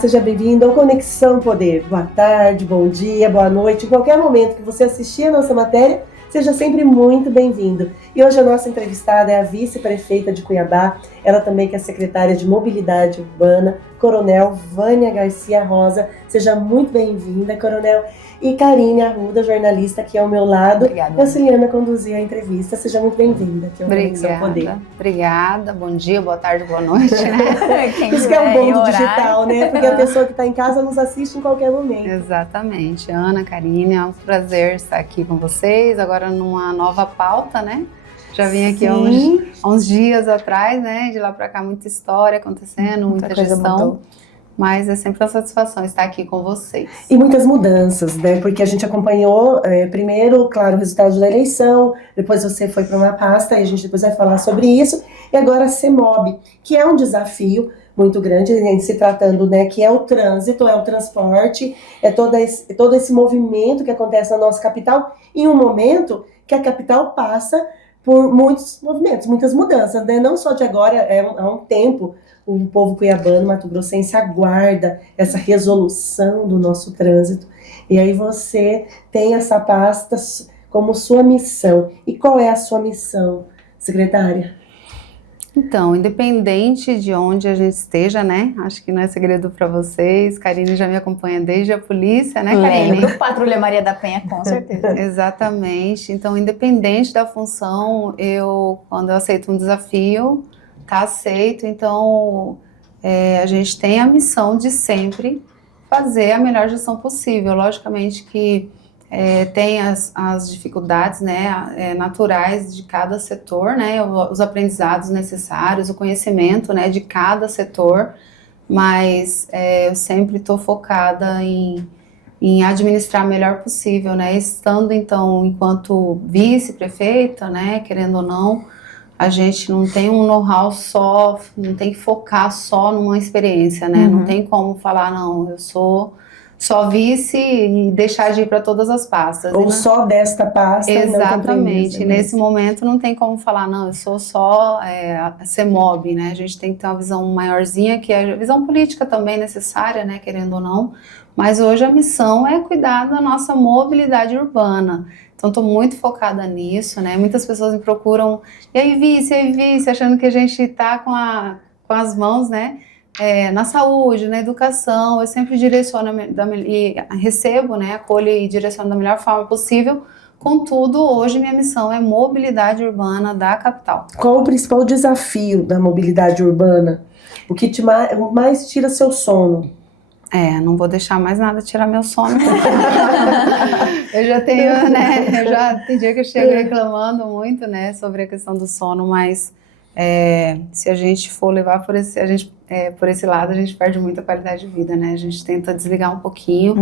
seja bem-vindo ao Conexão Poder. Boa tarde, bom dia, boa noite. Em qualquer momento que você assistir a nossa matéria, seja sempre muito bem-vindo. E hoje a nossa entrevistada é a vice-prefeita de Cuiabá, ela também que é secretária de Mobilidade Urbana, Coronel Vânia Garcia Rosa. Seja muito bem-vinda, Coronel. E Karine Arruda, jornalista aqui ao meu lado. Obrigada. Auxiliando a conduzir a entrevista. Seja muito bem-vinda aqui ao Conexão Poder. Obrigada, bom dia, boa tarde, boa noite, né? Isso que é o bom do digital, né? Porque a pessoa que está em casa nos assiste em qualquer momento. Exatamente. Ana, Karine, é um prazer estar aqui com vocês, agora numa nova pauta, né? Já vim aqui há uns dias atrás, né? De lá para cá, muita história acontecendo, muita gestão. Mudou. Mas é sempre uma satisfação estar aqui com vocês. E muitas mudanças, né? Porque a gente acompanhou, primeiro, claro, o resultado da eleição, depois você foi para uma pasta, e a gente depois vai falar sobre isso, e agora a CEMOB, que é um desafio muito grande, se tratando, né, que é o trânsito, é o transporte, é todo esse movimento que acontece na nossa capital, em um momento que a capital passa por muitos movimentos, muitas mudanças, né? Não só de agora, há um tempo, o povo cuiabano, mato-grossense aguarda essa resolução do nosso trânsito. E aí você tem essa pasta como sua missão. E qual é a sua missão, secretária? Então, independente de onde a gente esteja, né? Acho que não é segredo para vocês. Karine já me acompanha desde a polícia, né, Karine? Lembro, Patrulha Maria da Penha, com certeza. Exatamente. Então, independente da função, quando eu aceito um desafio, tá aceito. Então, a gente tem a missão de sempre fazer a melhor gestão possível. Logicamente que tem as dificuldades, né, naturais de cada setor, né, os aprendizados necessários, o conhecimento, né, de cada setor, mas eu sempre estou focada em administrar o melhor possível, né, estando então enquanto vice-prefeita, né, querendo ou não, a gente não tem um know-how só, não tem que focar só numa experiência, né, não tem como falar, não, eu sou só vice e deixar de ir para todas as pastas. Ou só desta pasta. Exatamente. Nesse momento não tem como falar, não, eu sou só a CEMOB, né? A gente tem que ter uma visão maiorzinha, que é a visão política também necessária, né? Querendo ou não. Mas hoje a missão é cuidar da nossa mobilidade urbana. Então, estou muito focada nisso, né? Muitas pessoas me procuram, e aí, vice, achando que a gente está com as mãos, né? Na saúde, na educação, eu sempre direciono e recebo, né, acolho e direciono da melhor forma possível. Contudo, hoje minha missão é mobilidade urbana da capital. Qual o principal desafio da mobilidade urbana? O que mais tira seu sono? Não vou deixar mais nada tirar meu sono. Eu já tenho, né, tem dia que eu chego reclamando muito, né, sobre a questão do sono, mas se a gente for levar por esse lado, a gente perde muita qualidade de vida, né? A gente tenta desligar um pouquinho.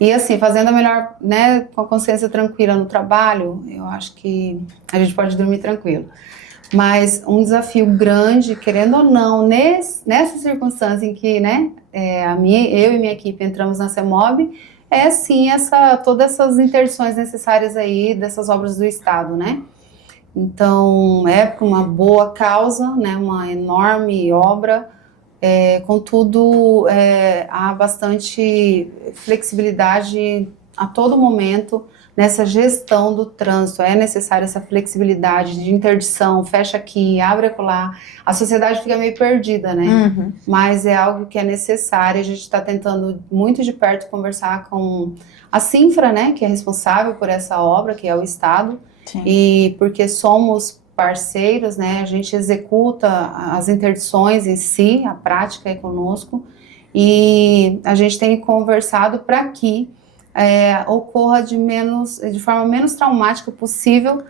E assim, fazendo a melhor, né, com a consciência tranquila no trabalho, eu acho que a gente pode dormir tranquilo. Mas um desafio grande, querendo ou não, nessa circunstância em que, né, eu e minha equipe entramos na CEMOB, sim, todas essas interdições necessárias aí dessas obras do Estado, né? Então, é por uma boa causa, né, uma enorme obra, contudo, há bastante flexibilidade a todo momento nessa gestão do trânsito. É necessária essa flexibilidade de interdição, fecha aqui, abre acolá. A sociedade fica meio perdida, né? Mas é algo que é necessário. A gente está tentando muito de perto conversar com a Cinfra, né, que é responsável por essa obra, que é o Estado. Sim. E porque somos parceiros, né, a gente executa as interdições em si, a prática é conosco, e a gente tem conversado para que ocorra de forma menos traumática possível,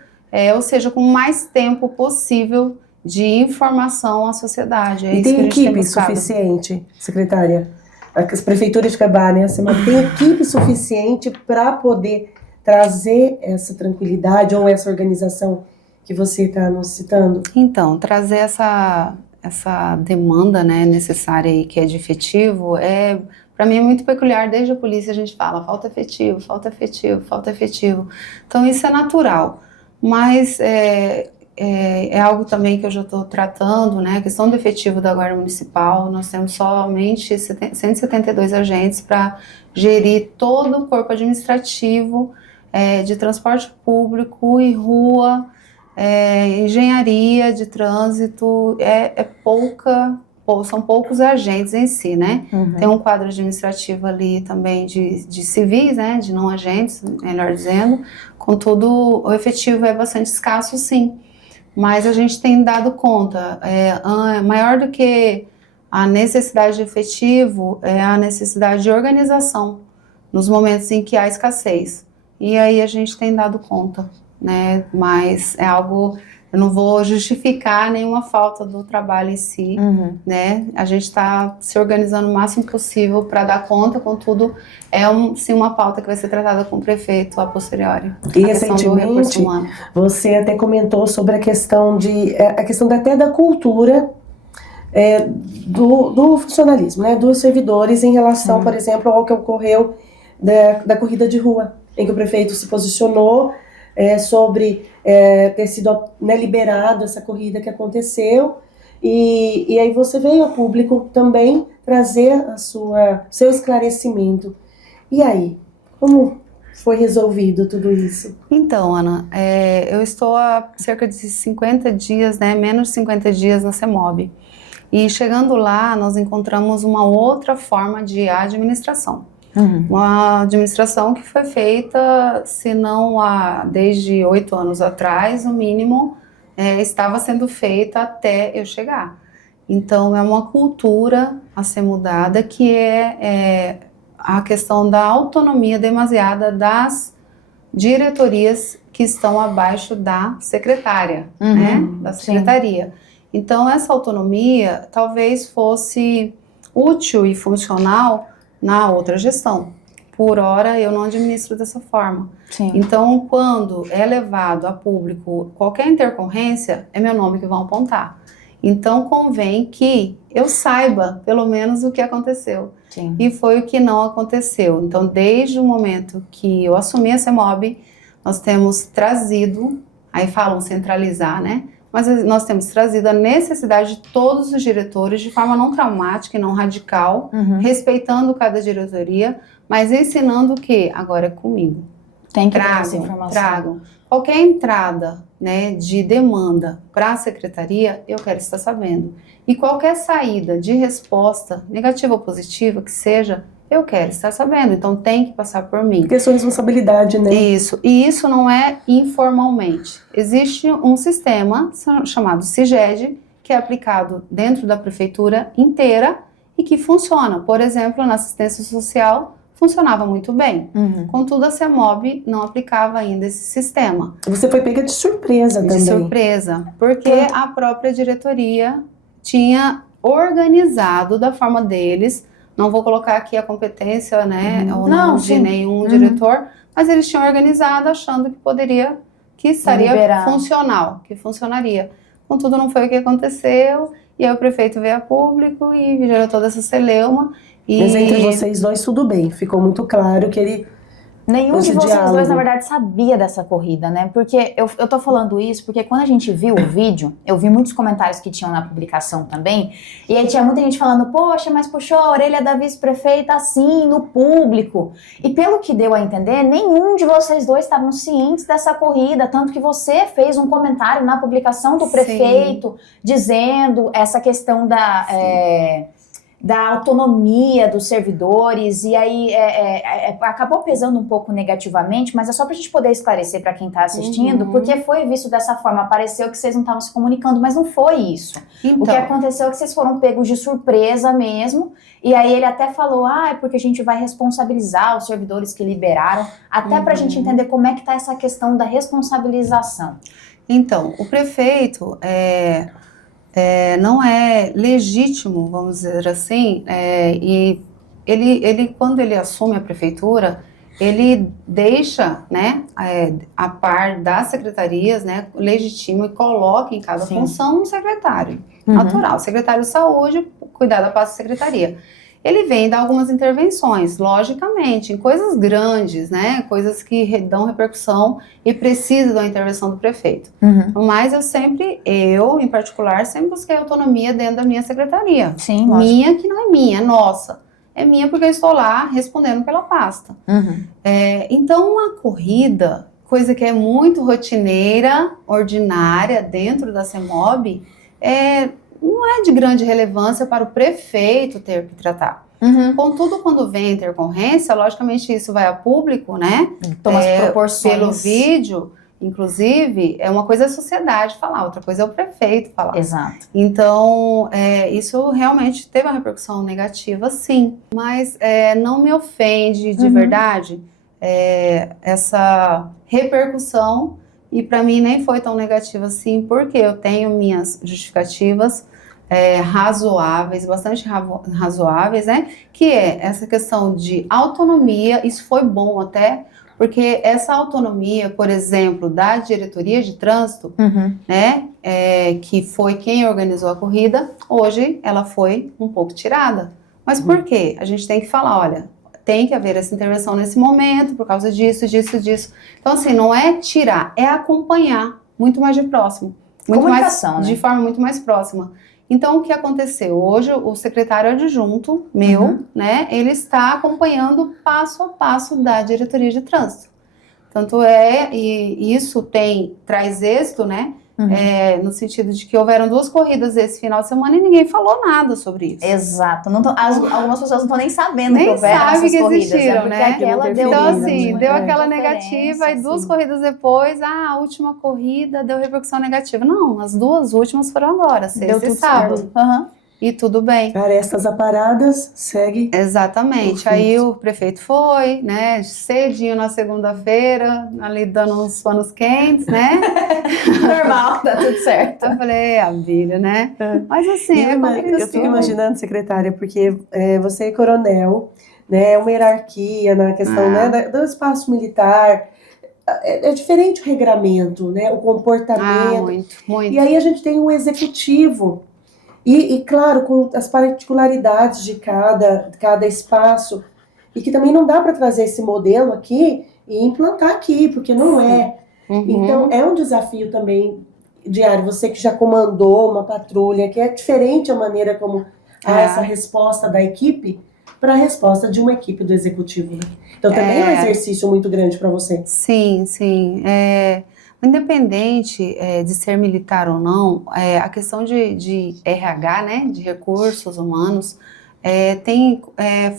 ou seja, com mais tempo possível de informação à sociedade. E tem equipe suficiente, secretária? As prefeituras de Cuiabá, né, tem equipe suficiente para poder trazer essa tranquilidade ou essa organização que você está nos citando? Então, trazer essa demanda, né, necessária e que é de efetivo, para mim é muito peculiar. Desde a polícia a gente fala, falta efetivo. Então isso é natural. Mas é algo também que eu já estou tratando, né? A questão do efetivo da Guarda Municipal. Nós temos somente 172 agentes para gerir todo o corpo administrativo de transporte público e rua, engenharia de trânsito. São poucos agentes em si, né? Tem um quadro administrativo ali também de civis, né? De não agentes, melhor dizendo. Contudo, o efetivo é bastante escasso, sim. Mas a gente tem dado conta, maior do que a necessidade de efetivo, é a necessidade de organização nos momentos em que há escassez. E aí a gente tem dado conta, né? Mas é algo, eu não vou justificar nenhuma falta do trabalho em si, né? A gente está se organizando o máximo possível para dar conta, contudo, sim uma pauta que vai ser tratada com o prefeito a posteriori. E recentemente, você até comentou sobre a questão até da cultura do funcionalismo, né? Dos servidores em relação, por exemplo, ao que ocorreu da corrida de rua, em que o prefeito se posicionou sobre ter sido, né, liberado essa corrida que aconteceu, e aí você veio a público também trazer seu esclarecimento. E aí, como foi resolvido tudo isso? Então, Ana, eu estou há cerca de 50 dias, né, menos de 50 dias na CEMOB, e chegando lá nós encontramos uma outra forma de administração. Uma administração que foi feita, se não desde 8 anos atrás, no mínimo, estava sendo feita até eu chegar. Então, é uma cultura a ser mudada, que é a questão da autonomia demasiada das diretorias que estão abaixo da secretária, né, da secretaria. Sim. Então, essa autonomia talvez fosse útil e funcional na outra gestão. Por hora, eu não administro dessa forma. Sim. Então, quando é levado a público qualquer intercorrência, é meu nome que vão apontar. Então, convém que eu saiba, pelo menos, o que aconteceu. Sim. E foi o que não aconteceu. Então, desde o momento que eu assumi a CEMOB, nós temos trazido, aí falam centralizar, né? Mas nós temos trazido a necessidade de todos os diretores de forma não traumática e não radical, respeitando cada diretoria, mas ensinando que agora é comigo. Tem que dar essa informação. Tragam. Qualquer entrada, né, de demanda para a secretaria, eu quero estar sabendo. E qualquer saída de resposta, negativa ou positiva que seja, eu quero estar sabendo, então tem que passar por mim. Porque é sua responsabilidade, né? Isso, e isso não é informalmente. Existe um sistema chamado CIGED, que é aplicado dentro da prefeitura inteira e que funciona. Por exemplo, na assistência social, funcionava muito bem. Contudo, a CEMOB não aplicava ainda esse sistema. Você foi pega de surpresa também. De surpresa, porque a própria diretoria tinha organizado da forma deles. Não vou colocar aqui a competência, né, ou não de nenhum diretor, mas eles tinham organizado achando que estaria funcional, que funcionaria. Contudo, não foi o que aconteceu, e aí o prefeito veio a público e gerou toda essa celeuma. Mas entre vocês dois tudo bem, ficou muito claro que ele... Nenhum de vocês dois, na verdade, sabia dessa corrida, né? Porque eu tô falando isso porque quando a gente viu o vídeo, eu vi muitos comentários que tinham na publicação também, e aí tinha muita gente falando, poxa, mas puxou a orelha da vice-prefeita assim, no público. E pelo que deu a entender, nenhum de vocês dois estavam cientes dessa corrida, tanto que você fez um comentário na publicação do prefeito, dizendo essa questão da autonomia dos servidores, e aí acabou pesando um pouco negativamente, mas é só pra gente poder esclarecer pra quem tá assistindo, porque foi visto dessa forma, pareceu que vocês não estavam se comunicando, mas não foi isso. Então, o que aconteceu é que vocês foram pegos de surpresa mesmo, e aí ele até falou, é porque a gente vai responsabilizar os servidores que liberaram, até pra gente entender como é que tá essa questão da responsabilização. Então, o prefeito não é legítimo, vamos dizer assim, e ele quando ele assume a prefeitura, ele deixa, né, a par das secretarias, né, legitima e coloca em cada função um secretário natural, secretário de saúde, cuidar da pasta da secretaria. Ele vem dar algumas intervenções, logicamente, em coisas grandes, né? Coisas que dão repercussão e precisam da intervenção do prefeito. Mas eu, em particular, sempre busquei autonomia dentro da minha secretaria. Sim, lógico. Minha que não é minha, é nossa. É minha porque eu estou lá respondendo pela pasta. Então, uma corrida, coisa que é muito rotineira, ordinária, dentro da CEMOB, não é de grande relevância para o prefeito ter que tratar. Contudo, quando vem a intercorrência, logicamente isso vai a público, né? Toma as proporções. Pelo vídeo, inclusive, é uma coisa a sociedade falar, outra coisa é o prefeito falar. Exato. Então, isso realmente teve uma repercussão negativa, sim. Mas não me ofende de verdade essa repercussão. E para mim nem foi tão negativa assim, porque eu tenho minhas justificativas razoáveis, bastante razoáveis, né? Que é essa questão de autonomia, isso foi bom até, porque essa autonomia, por exemplo, da diretoria de trânsito, né? Que foi quem organizou a corrida, hoje ela foi um pouco tirada. Mas por quê? A gente tem que falar, olha, tem que haver essa intervenção nesse momento, por causa disso, disso, disso. Então, assim, não é tirar, é acompanhar muito mais de próximo. Comunicação, de né? forma muito mais próxima. Então, o que aconteceu? Hoje, o secretário adjunto meu, né, ele está acompanhando passo a passo da diretoria de trânsito. Tanto e isso traz êxito, né? No sentido de que houveram 2 corridas esse final de semana e ninguém falou nada sobre isso. Exato. Algumas pessoas não estão nem sabendo que houveram essas que corridas. existiram, né? Aquela deu Então, assim, deu aquela diferença, negativa e 2 corridas depois, a última corrida deu repercussão negativa. Não, as 2 últimas foram agora, sexta e sábado. E tudo bem. Arestas aparadas, segue. Exatamente. Aí o prefeito foi, né, cedinho na segunda-feira, ali dando uns panos quentes, né? Normal, tá tudo certo. Eu falei, Abílio, né? Mas assim, eu fico imaginando, secretária, porque você é coronel, né, é uma hierarquia na questão né, do espaço militar. É diferente o regramento, né, o comportamento. Muito. E aí a gente tem um executivo. E claro, com as particularidades de cada espaço, e que também não dá para trazer esse modelo aqui e implantar aqui, porque não é. Então, é um desafio também diário. Você que já comandou uma patrulha, que é diferente a maneira como há essa resposta da equipe para a resposta de uma equipe do executivo. Né? Então, também é um exercício muito grande para você. Sim. Independente de ser militar ou não, a questão de RH, né, de recursos humanos, tem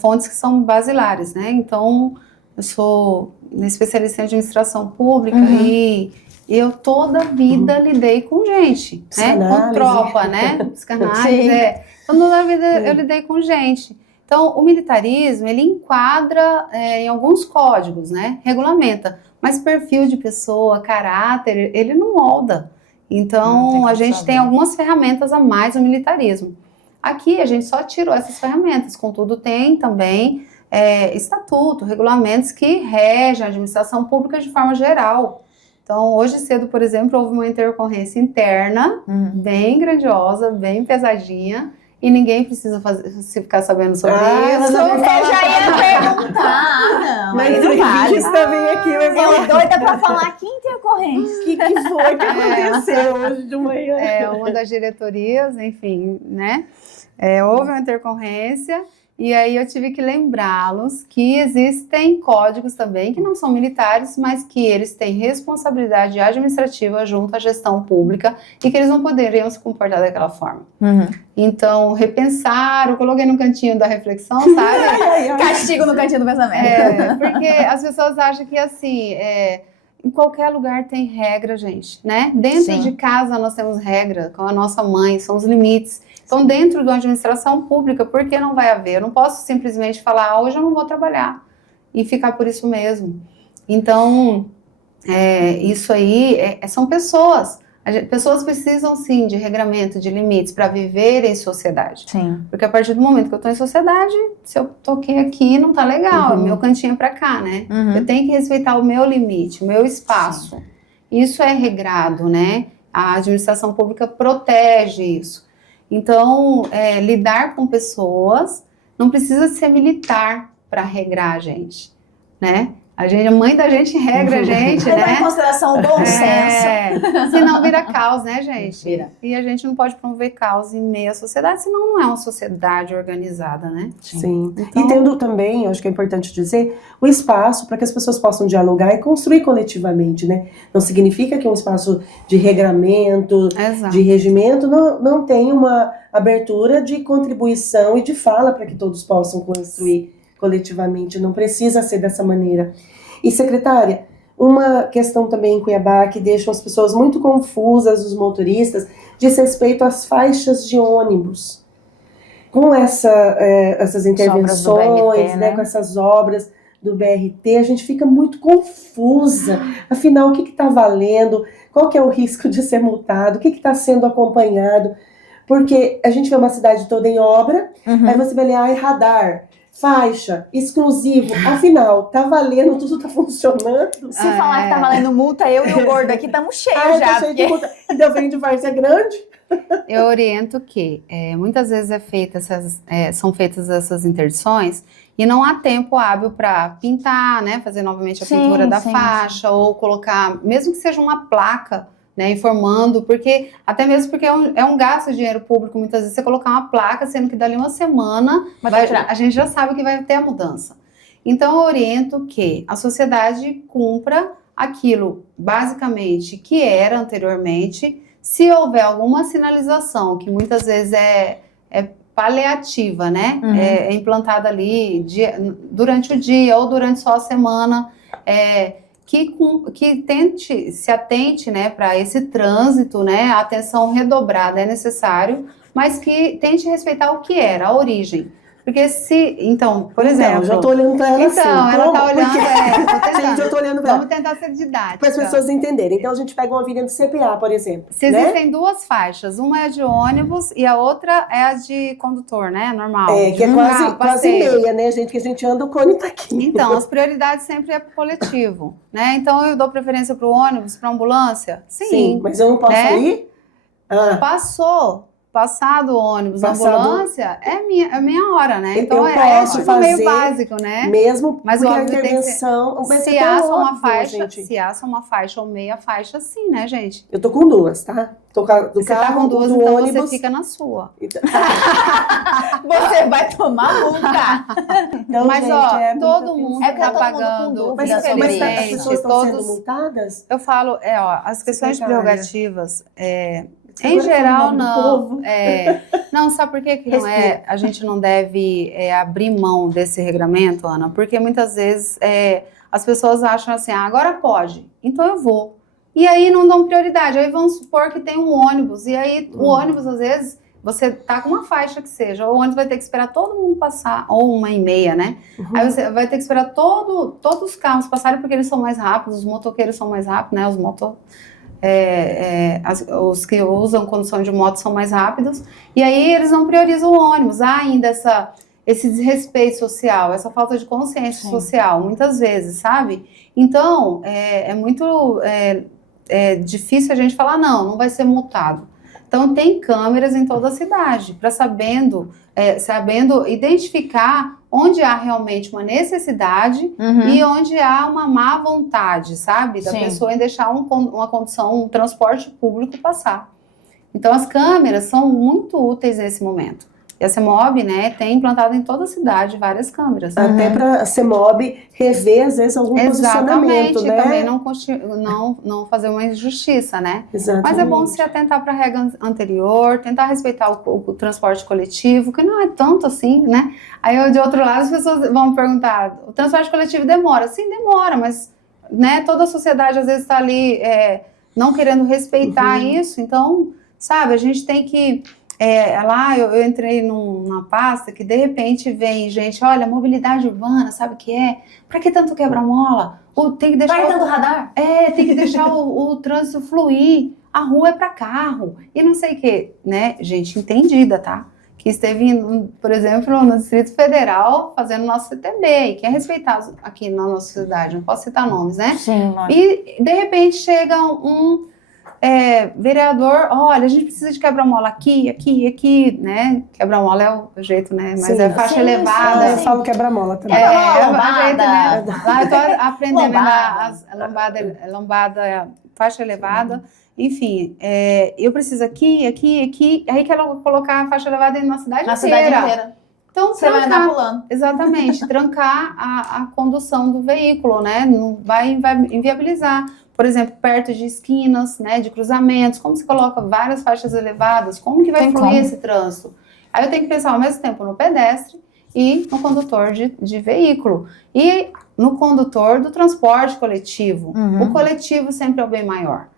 fontes que são basilares, né? Então, eu sou especialista em administração pública e eu toda a vida lidei com gente, né? Com tropa, né? Psicanálise, toda a vida eu lidei com gente. Então, o militarismo, ele enquadra em alguns códigos, né? Regulamenta. Mas perfil de pessoa, caráter, ele não molda. Então, a gente tem algumas ferramentas a mais no militarismo. Aqui, a gente só tirou essas ferramentas. Contudo, tem também estatuto, regulamentos que regem a administração pública de forma geral. Então, hoje cedo, por exemplo, houve uma intercorrência interna, bem grandiosa, bem pesadinha, e ninguém precisa ficar sabendo sobre isso. Eu já ia perguntar. Não, mas o Regis também aqui vai falar. Eu doida pra falar que intercorrência. O que foi que aconteceu hoje de manhã? Uma das diretorias, enfim, né? Houve uma intercorrência. E aí eu tive que lembrá-los que existem códigos também que não são militares, mas que eles têm responsabilidade administrativa junto à gestão pública e que eles não poderiam se comportar daquela forma. Então, repensar, eu coloquei no cantinho da reflexão, sabe? Castigo no cantinho do pensamento. Porque as pessoas acham que assim, em qualquer lugar tem regra, gente, né? Dentro de casa nós temos regra, com a nossa mãe, são os limites. Então, dentro da administração pública, por que não vai haver? Eu não posso simplesmente falar, hoje eu não vou trabalhar, e ficar por isso mesmo. Então, isso aí são pessoas. Pessoas precisam, sim, de regramento, de limites, para viver em sociedade. Sim. Porque a partir do momento que eu estou em sociedade, se eu toquei aqui, não tá legal, meu cantinho é para cá, né? Eu tenho que respeitar o meu limite, o meu espaço. Sim. Isso é regrado, né? A administração pública protege isso. Então, lidar com pessoas não precisa ser militar para regrar a gente, né? A mãe da gente regra a gente, Levar em né? consideração o bom senso. Senão vira caos, né, gente? Vira. E a gente não pode promover caos em meio à sociedade, senão não é uma sociedade organizada, né? Sim. Então- E tendo também, eu acho que é importante dizer, o espaço para que as pessoas possam dialogar e construir coletivamente, né? Não significa que um espaço de regramento, Exato. de regimento, não tem uma abertura de contribuição e de fala para que todos possam construir coletivamente. Não precisa ser dessa maneira. E, secretária, uma questão também em Cuiabá que deixa as pessoas muito confusas, os motoristas, diz respeito às faixas de ônibus. Com essas intervenções, BRT, né? com essas obras do BRT, a gente fica muito confusa. Afinal, o que está valendo? Qual que é o risco de ser multado? O que está sendo acompanhado? Porque a gente vê uma cidade toda em obra, aí você vê ali, radar, faixa, exclusivo. Afinal, tá valendo, tudo tá funcionando. Se falar que tá valendo multa, eu e o gordo aqui estamos cheios já. Tá cheio de multa. Ainda vem de Várzea Grande. Eu oriento que muitas vezes são feitas essas interdições e não há tempo hábil para pintar, né, fazer novamente a pintura da faixa ou colocar, mesmo que seja uma placa, né, informando, até mesmo porque é um gasto de dinheiro público, muitas vezes você colocar uma placa, sendo que dali uma semana a gente já sabe que vai ter a mudança. Então eu oriento que a sociedade cumpra aquilo, basicamente, que era anteriormente. Se houver alguma sinalização, que muitas vezes é paliativa, né, é implantada ali durante o dia ou durante só a semana, que se atente, né, para esse trânsito, né, a atenção redobrada é necessário, mas que tente respeitar o que era, a origem. Porque então, por exemplo... eu já tô olhando para ela assim. Então, ela tá olhando, Gente, eu tô olhando para ela. Vamos tentar ser didática. Para as pessoas entenderem. Então, a gente pega uma avenida do CPA, por exemplo. Se existem duas faixas, uma é de ônibus e a outra é a de condutor, né, normal. Que é quase meia, né, gente, que a gente anda, o cone tá aqui. Então, as prioridades sempre é pro coletivo, né, então eu dou preferência pro ônibus, pra ambulância? Sim. Mas eu não posso ir? Passado o ônibus, a ambulância, é minha hora, né? Então eu posso fazer meio básico, né? Mesmo mas porque a óbvio, intervenção... Se assa uma faixa ou meia faixa, sim, né, gente? Eu tô com duas, tá? Você tá com duas, então ônibus, você fica na sua. Você vai tomar multa. Então, mas, gente, todo mundo tá pagando. Mas as pessoas estão sendo multadas? Eu falo, as questões de prerrogativas... Em geral, não. Não, sabe por que não é? A gente não deve abrir mão desse regramento, Ana? Porque muitas vezes as pessoas acham assim, agora pode, então eu vou. E aí não dão prioridade. Aí vamos supor que tem um ônibus, e aí o ônibus, às vezes, você tá com uma faixa que seja, o ônibus vai ter que esperar todo mundo passar, ou 1h30, né? Aí você vai ter que esperar todos os carros passarem, porque eles são mais rápidos, os motoqueiros são mais rápidos, né? Os que usam condução de moto são mais rápidos, e aí eles não priorizam o ônibus. Há ainda esse desrespeito social, essa falta de consciência social, muitas vezes, sabe? Então, é muito difícil a gente falar, não vai ser multado. Então, tem câmeras em toda a cidade, para sabendo identificar onde há realmente uma necessidade e onde há uma má vontade, sabe? Da pessoa em deixar uma condução, um transporte público passar. Então, as câmeras são muito úteis nesse momento. E a CEMOB, né, tem implantado em toda a cidade várias câmeras. Até para a CEMOB rever, às vezes, algum posicionamento, né? Também não fazer uma injustiça, né? Exatamente. Mas é bom se atentar para a regra anterior, tentar respeitar o transporte coletivo, que não é tanto assim, né? Aí, de outro lado, as pessoas vão perguntar, o transporte coletivo demora? Sim, demora, mas né, toda a sociedade, às vezes, está ali não querendo respeitar isso. Então, sabe, a gente tem que... lá eu entrei numa pasta que de repente vem gente, olha, mobilidade urbana, sabe o que é? Pra que tanto quebra-mola? Tem que deixar tanto radar? Tem que deixar o trânsito fluir, a rua é pra carro, e não sei o que, né? Gente entendida, tá? Que esteve, por exemplo, no Distrito Federal fazendo nosso CTB, e que é respeitado aqui na nossa cidade, não posso citar nomes, né? Sim, e de repente chega vereador, olha, a gente precisa de quebra-mola aqui, aqui, aqui, né? Quebra-mola é o jeito, né? Mas Sim, é faixa sim, elevada. Eu falo quebra-mola também. Quebra-mola, É o jeito, né? Lá eu tô aprendendo Lombada. lombada, faixa elevada. Enfim, eu preciso aqui, aqui, aqui. Aí quero colocar a faixa elevada na cidade inteira. Então, Você vai andar pulando. Exatamente, trancar a condução do veículo, né? Não vai inviabilizar. Por exemplo, perto de esquinas, né? De cruzamentos, como você coloca várias faixas elevadas, como que vai fluir esse trânsito? Aí eu tenho que pensar ao mesmo tempo no pedestre e no condutor de veículo. E no condutor do transporte coletivo. O coletivo sempre é o bem maior.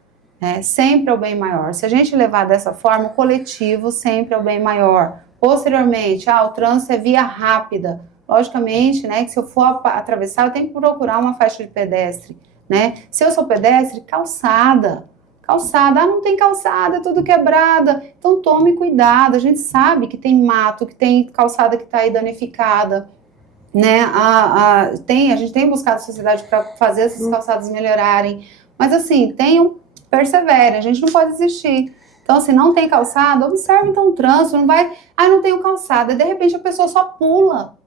Sempre é o bem maior. Se a gente levar dessa forma, o coletivo sempre é o bem maior. Posteriormente, o trânsito é via rápida. Logicamente, né, que se eu for atravessar, eu tenho que procurar uma faixa de pedestre, né? Se eu sou pedestre, calçada. Não tem calçada, é tudo quebrada. Então tome cuidado. A gente sabe que tem mato, que tem calçada que está aí danificada, né? A gente tem buscado a sociedade para fazer essas calçadas melhorarem. Mas assim, persevere, a gente não pode desistir. Então, assim, não tem calçada, observe então o trânsito, não vai, não tenho calçada, de repente a pessoa só pula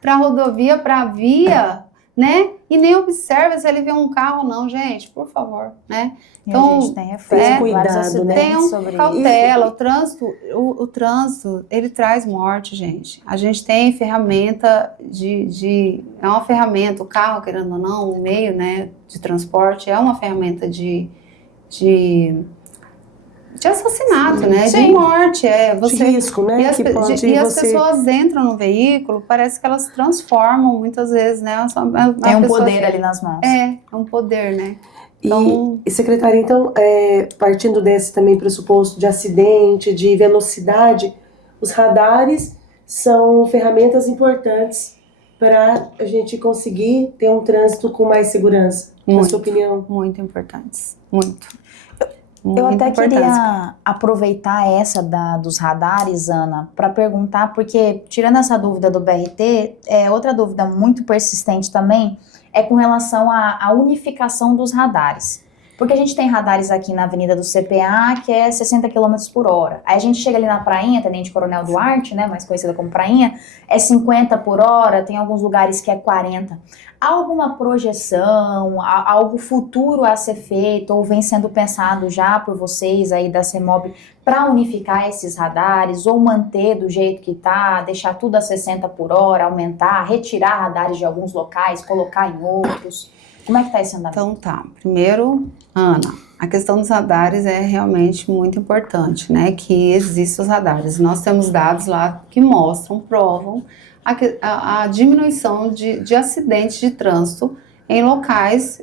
para a rodovia, para a via, né? E nem observa se ele vê um carro, não, gente, por favor, né? Então, a gente tem cuidado, né? Tenham cautela, o trânsito, ele traz morte, gente. A gente tem ferramenta é uma ferramenta, o carro, querendo ou não, o meio, né, de transporte, é uma ferramenta de assassinato, né? Sim. De morte, de risco, né? E as pessoas entram no veículo, parece que elas transformam muitas vezes, né? Tem um poder ali nas mãos. É um poder, né? Então, E secretária, então, partindo desse também pressuposto de acidente, de velocidade, os radares são ferramentas importantes para a gente conseguir ter um trânsito com mais segurança, na sua opinião? Muito importantes, muito. Eu até queria aproveitar essa dos radares, Ana, para perguntar, porque tirando essa dúvida do BRT, outra dúvida muito persistente também é com relação à unificação dos radares. Porque a gente tem radares aqui na Avenida do CPA que é 60 km por hora. Aí a gente chega ali na Prainha, Tenente Coronel Duarte, né, mais conhecida como Prainha, é 50 por hora, tem alguns lugares que é 40. Há alguma projeção, algo futuro a ser feito, ou vem sendo pensado já por vocês aí da CEMOB para unificar esses radares, ou manter do jeito que está, deixar tudo a 60 por hora, aumentar, retirar radares de alguns locais, colocar em outros? Como é que está esse andamento? Então tá, primeiro, Ana, a questão dos radares é realmente muito importante, né, que existem os radares. Nós temos dados lá que provam a diminuição de acidentes de trânsito em locais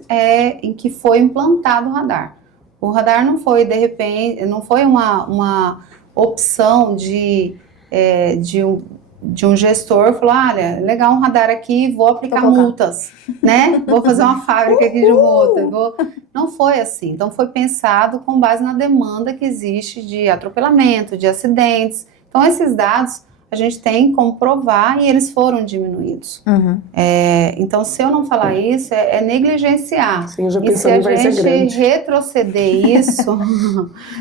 em que foi implantado o radar. O radar não foi, de repente, não foi uma opção de um gestor falar, olha, legal um radar aqui, vou aplicar multas, né? Vou fazer uma fábrica aqui de multa. Não foi assim. Então foi pensado com base na demanda que existe de atropelamento, de acidentes. Então esses dados a gente tem como provar e eles foram diminuídos. Então se eu não falar isso, é negligenciar. Sim, eu já e se a gente retroceder isso,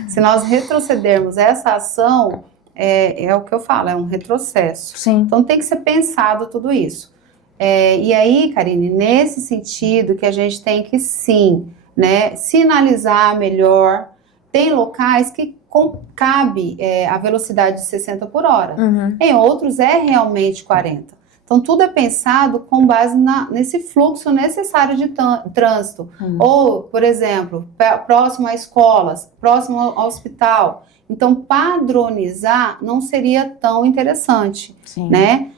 se nós retrocedermos essa ação, é o que eu falo, é um retrocesso. Sim. Então tem que ser pensado tudo isso. E aí, Karine, nesse sentido que a gente tem que sim, né, sinalizar melhor. Tem locais que cabe a velocidade de 60 por hora. Em outros é realmente 40. Então tudo é pensado com base nesse fluxo necessário de trânsito. Ou, por exemplo, próximo a escolas, próximo ao hospital. Então, padronizar não seria tão interessante, né?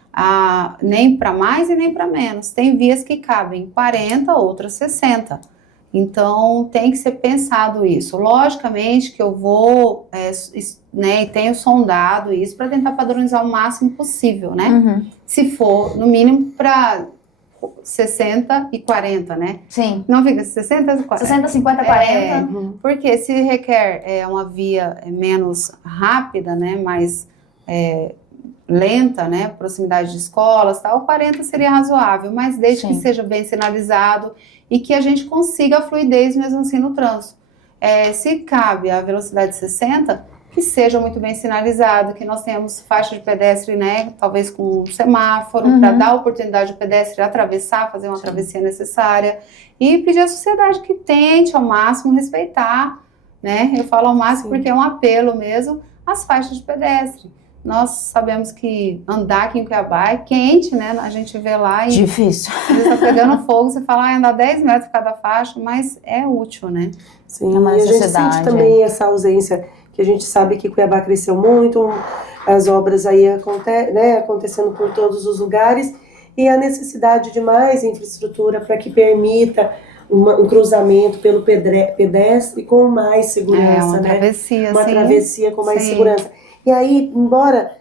Nem para mais e nem para menos. Tem vias que cabem 40, outras 60. Então, tem que ser pensado isso. Logicamente que eu vou, né, e tenho sondado isso para tentar padronizar o máximo possível, né? Se for, no mínimo, para 60 e 40, né? Sim. Não fica 60 e 40. 60, 50, 40. Porque se requer uma via menos rápida, né, mais lenta, né, proximidade de escolas, tal, 40 seria razoável, mas desde que seja bem sinalizado e que a gente consiga a fluidez mesmo assim no trânsito. se cabe a velocidade de 60, que seja muito bem sinalizado, que nós tenhamos faixa de pedestre, né, talvez com um semáforo, para dar a oportunidade do pedestre atravessar, fazer uma travessia necessária, e pedir à sociedade que tente ao máximo respeitar, né, eu falo ao máximo porque é um apelo mesmo, as faixas de pedestre. Nós sabemos que andar aqui em Cuiabá é quente, né, a gente vê lá e... Difícil. Você está pegando fogo, você fala, andar 10 metros por cada faixa, mas é útil, né? Sim, e a gente sente também essa ausência, que a gente sabe que Cuiabá cresceu muito, as obras aí acontecendo por todos os lugares, e a necessidade de mais infraestrutura para que permita um cruzamento pelo pedestre com mais segurança, uma travessia, uma travessia com mais segurança. E aí, embora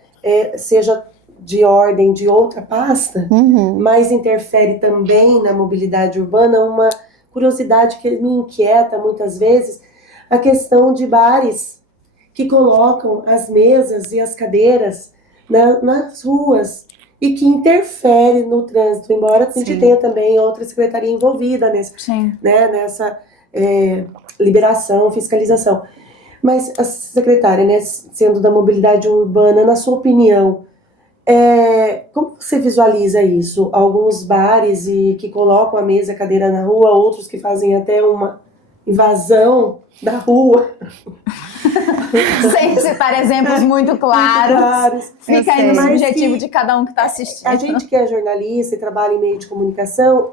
seja de ordem de outra pasta, mas interfere também na mobilidade urbana, uma curiosidade que me inquieta muitas vezes, a questão de bares que colocam as mesas e as cadeiras nas ruas e que interfere no trânsito, embora a gente tenha também outra secretaria envolvida nessa liberação, fiscalização. Mas a secretária, né, sendo da mobilidade urbana, na sua opinião, como você visualiza isso? Alguns bares que colocam a mesa e a cadeira na rua, outros que fazem até uma invasão da rua. Sem citar exemplos muito claros. Fica aí no subjetivo de cada um que está assistindo. A gente que é jornalista e trabalha em meio de comunicação,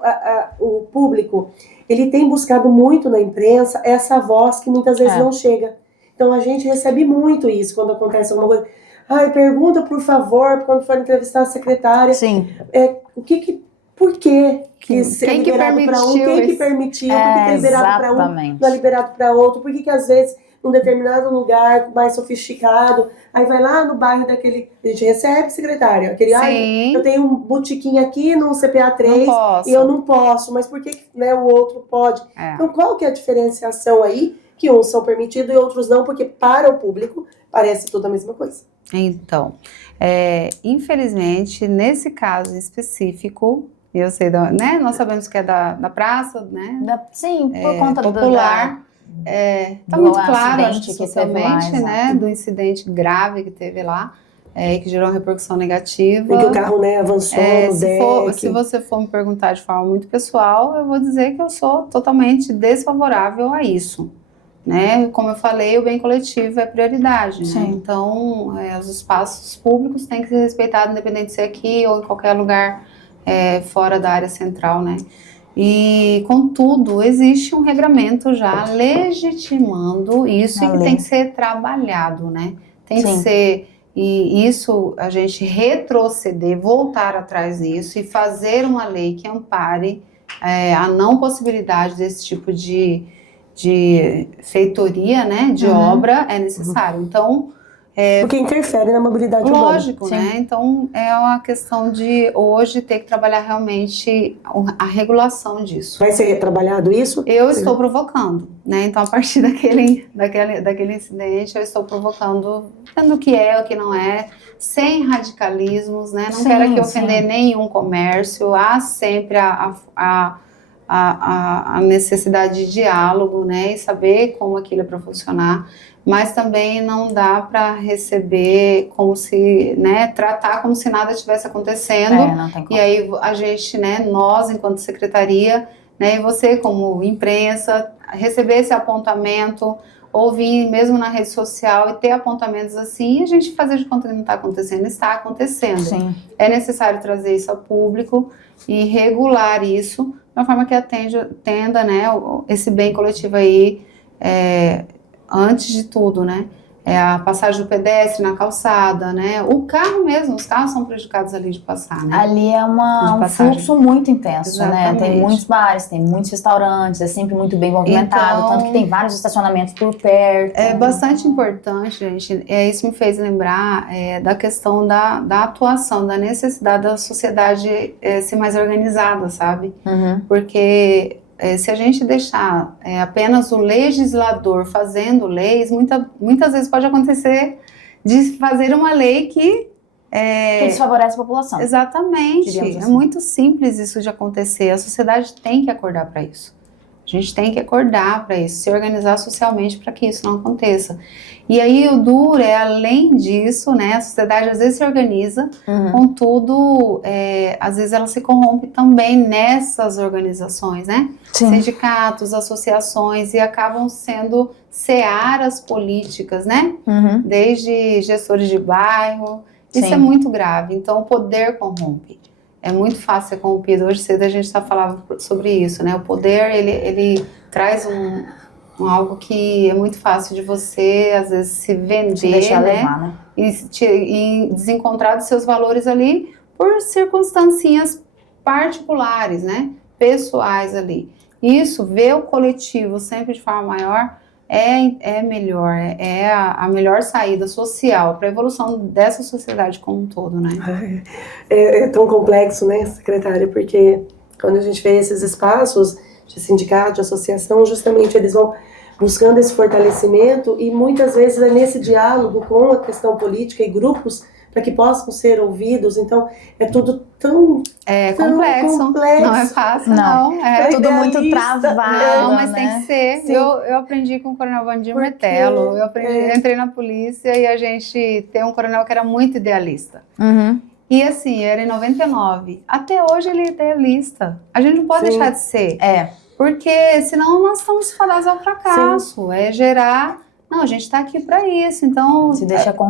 o público, ele tem buscado muito na imprensa essa voz que muitas vezes não chega. Então a gente recebe muito isso quando acontece alguma coisa. Pergunta, por favor, quando for entrevistar a secretária. Sim. Por quê? Quem que permitiu? Quem que permitiu? Por que é liberado para um, não é liberado para outro? Por que às vezes, num determinado lugar mais sofisticado, aí vai lá no bairro daquele... A gente recebe, secretária, eu tenho um botequim aqui no CPA 3 e eu não posso, mas por que o outro pode? Então, qual que é a diferenciação aí? Que uns são permitidos e outros não, porque para o público parece tudo a mesma coisa. Então, infelizmente, nesse caso específico, eu sei, né? Nós sabemos que é da praça, né? Sim, por conta popular. Tá muito claro, acho que socialmente, né? Do incidente grave que teve lá, que gerou uma repercussão negativa. E que o carro, avançou no deck. Se você for me perguntar de forma muito pessoal, eu vou dizer que eu sou totalmente desfavorável a isso. Né? Como eu falei, o bem coletivo é prioridade, né? Então, os espaços públicos têm que ser respeitados, independente de ser aqui ou em qualquer lugar fora da área central, né? E, contudo, existe um regramento já legitimando isso e que tem que ser trabalhado, né? Tem que ser, e isso, a gente retroceder, voltar atrás disso e fazer uma lei que ampare a não possibilidade desse tipo de feitoria, né, de obra é necessário. Então, porque interfere na mobilidade urbana. Lógico, né? Então, é uma questão de hoje ter que trabalhar realmente a regulação disso. Vai ser trabalhado isso? Eu estou provocando, né? Então, a partir daquele incidente, eu estou provocando, vendo o que é, o que não é, sem radicalismos, né? Não quero aqui ofender nenhum comércio, há sempre a necessidade de diálogo, né, e saber como aquilo é para funcionar, mas também não dá para receber como se, né, tratar como se nada estivesse acontecendo, não tem como. E aí a gente, né, nós enquanto secretaria, né, e você como imprensa, receber esse apontamento, ouvir mesmo na rede social e ter apontamentos assim, e a gente fazer de conta que não está acontecendo, está acontecendo. Sim. É necessário trazer isso ao público e regular isso de uma forma que atenda, né, esse bem coletivo aí, antes de tudo, né? A passagem do pedestre na calçada, né? O carro mesmo, os carros são prejudicados ali de passar, né? Ali é um fluxo muito intenso, né? Tem muitos bares, tem muitos restaurantes, é sempre muito bem movimentado, então, tanto que tem vários estacionamentos por perto. É bastante importante, gente, isso me fez lembrar da questão da atuação, da necessidade da sociedade ser mais organizada, sabe? Porque... se a gente deixar apenas o legislador fazendo leis, muitas vezes pode acontecer de fazer uma lei que desfavorece a população. Exatamente. Assim. É muito simples isso de acontecer. A sociedade tem que acordar para isso. A gente tem que acordar para isso, se organizar socialmente para que isso não aconteça. E aí o duro é, além disso, né, a sociedade às vezes se organiza, contudo, às vezes ela se corrompe também nessas organizações, né? Sim. Sindicatos, associações, e acabam sendo searas políticas, né? Desde gestores de bairro, isso é muito grave. Então o poder corrompe. É muito fácil ser corrompido. Hoje cedo a gente falava sobre isso, né? O poder, ele traz algo que é muito fácil de você, às vezes, se vender, se deixar levar, né? E desencontrar dos seus valores ali por circunstâncias particulares, né? Pessoais ali. Isso, ver o coletivo sempre de forma maior é melhor, é a melhor saída social para a evolução dessa sociedade como um todo, né? É tão complexo, né, secretária, porque quando a gente vê esses espaços de sindicato, de associação, justamente eles vão buscando esse fortalecimento e muitas vezes é nesse diálogo com a questão política e grupos para que possam ser ouvidos. Então, é tudo tão complexo. Não é fácil, não. É tudo muito travado, não, mas né? tem que ser. Eu aprendi com o coronel Vandir Metelo. Entrei na polícia e a gente tem um coronel que era muito idealista. E assim, era em 99. Até hoje ele é idealista. A gente não pode deixar de ser. Porque senão nós estamos fadados ao fracasso. É gerar... Não, a gente está aqui para isso, então,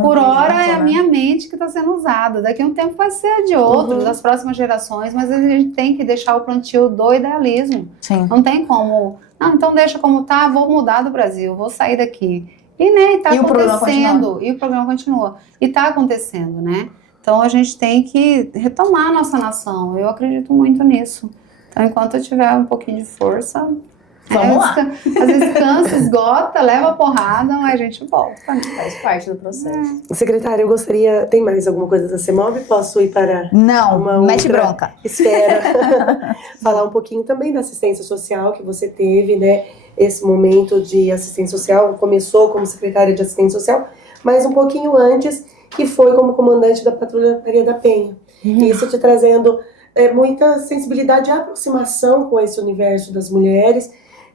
por hora é a minha mente que está sendo usada. Daqui a um tempo vai ser a de outros, das próximas gerações, mas a gente tem que deixar o plantio do idealismo. Não tem como, não, então deixa como tá, vou mudar do Brasil, vou sair daqui. E né, tá acontecendo, e o programa continua. E tá acontecendo, né? Então a gente tem que retomar a nossa nação, eu acredito muito nisso. Então enquanto eu tiver um pouquinho de força... Vamos lá. Às vezes cansa, esgota, leva a porrada, mas a gente volta. Faz parte do processo. Secretária, eu gostaria... Tem mais alguma coisa da CEMOB? Posso ir para uma mete outra bronca. Esfera? Falar um pouquinho também da assistência social que você teve, né? Esse momento de assistência social, começou como secretária de assistência social, mas um pouquinho antes, que foi como comandante da Patrulha Maria da Penha. Isso te trazendo muita sensibilidade e aproximação com esse universo das mulheres.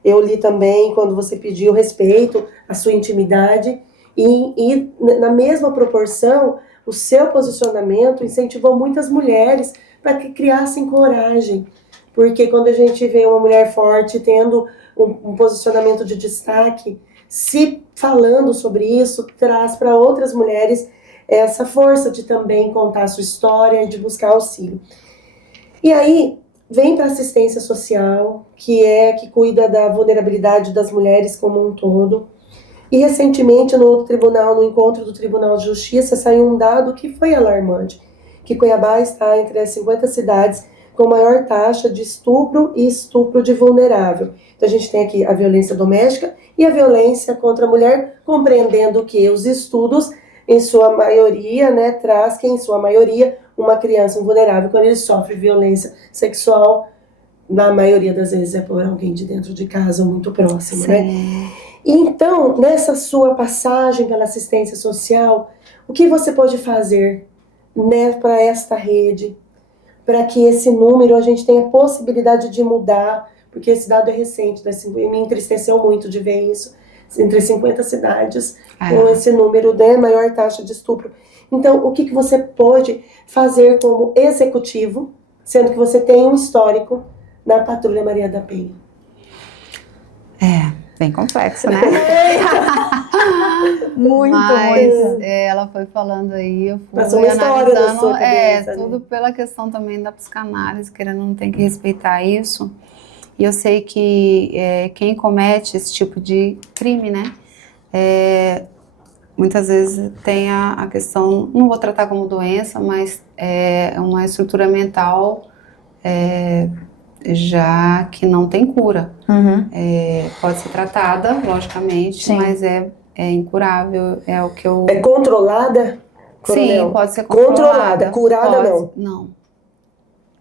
Eu li também quando você pediu respeito à sua intimidade e na mesma proporção, o seu posicionamento incentivou muitas mulheres para que criassem coragem. Porque quando a gente vê uma mulher forte tendo um posicionamento de destaque, se falando sobre isso, traz para outras mulheres essa força de também contar a sua história e de buscar auxílio. E aí, vem para a assistência social, que cuida da vulnerabilidade das mulheres como um todo. E recentemente, no encontro do Tribunal de Justiça, saiu um dado que foi alarmante, que Cuiabá está entre as 50 cidades com maior taxa de estupro e estupro de vulnerável. Então a gente tem aqui a violência doméstica e a violência contra a mulher, compreendendo que os estudos, em sua maioria, né, traz que em sua maioria uma criança vulnerável, quando ele sofre violência sexual, na maioria das vezes é por alguém de dentro de casa ou muito próximo, né? E então, nessa sua passagem pela assistência social, o que você pode fazer, né, para esta rede, para que esse número a gente tenha possibilidade de mudar, porque esse dado é recente, me entristeceu muito de ver isso, entre 50 cidades, com esse número, né, maior taxa de estupro. Então, o que você pode fazer como executivo, sendo que você tem um histórico na Patrulha Maria da Penha? Bem complexo, né? Muito. Ela foi falando aí, eu fui Passou uma história da sua analisando, cabeça, tudo né? pela questão também da psicanálise, querendo não tem que respeitar isso. E eu sei que quem comete esse tipo de crime, né, muitas vezes tem a questão, não vou tratar como doença, mas é uma estrutura mental já que não tem cura. Pode ser tratada, logicamente, Sim. mas é incurável, é o que eu... É controlada, coronel? Sim, pode ser controlada. Curada pode, não.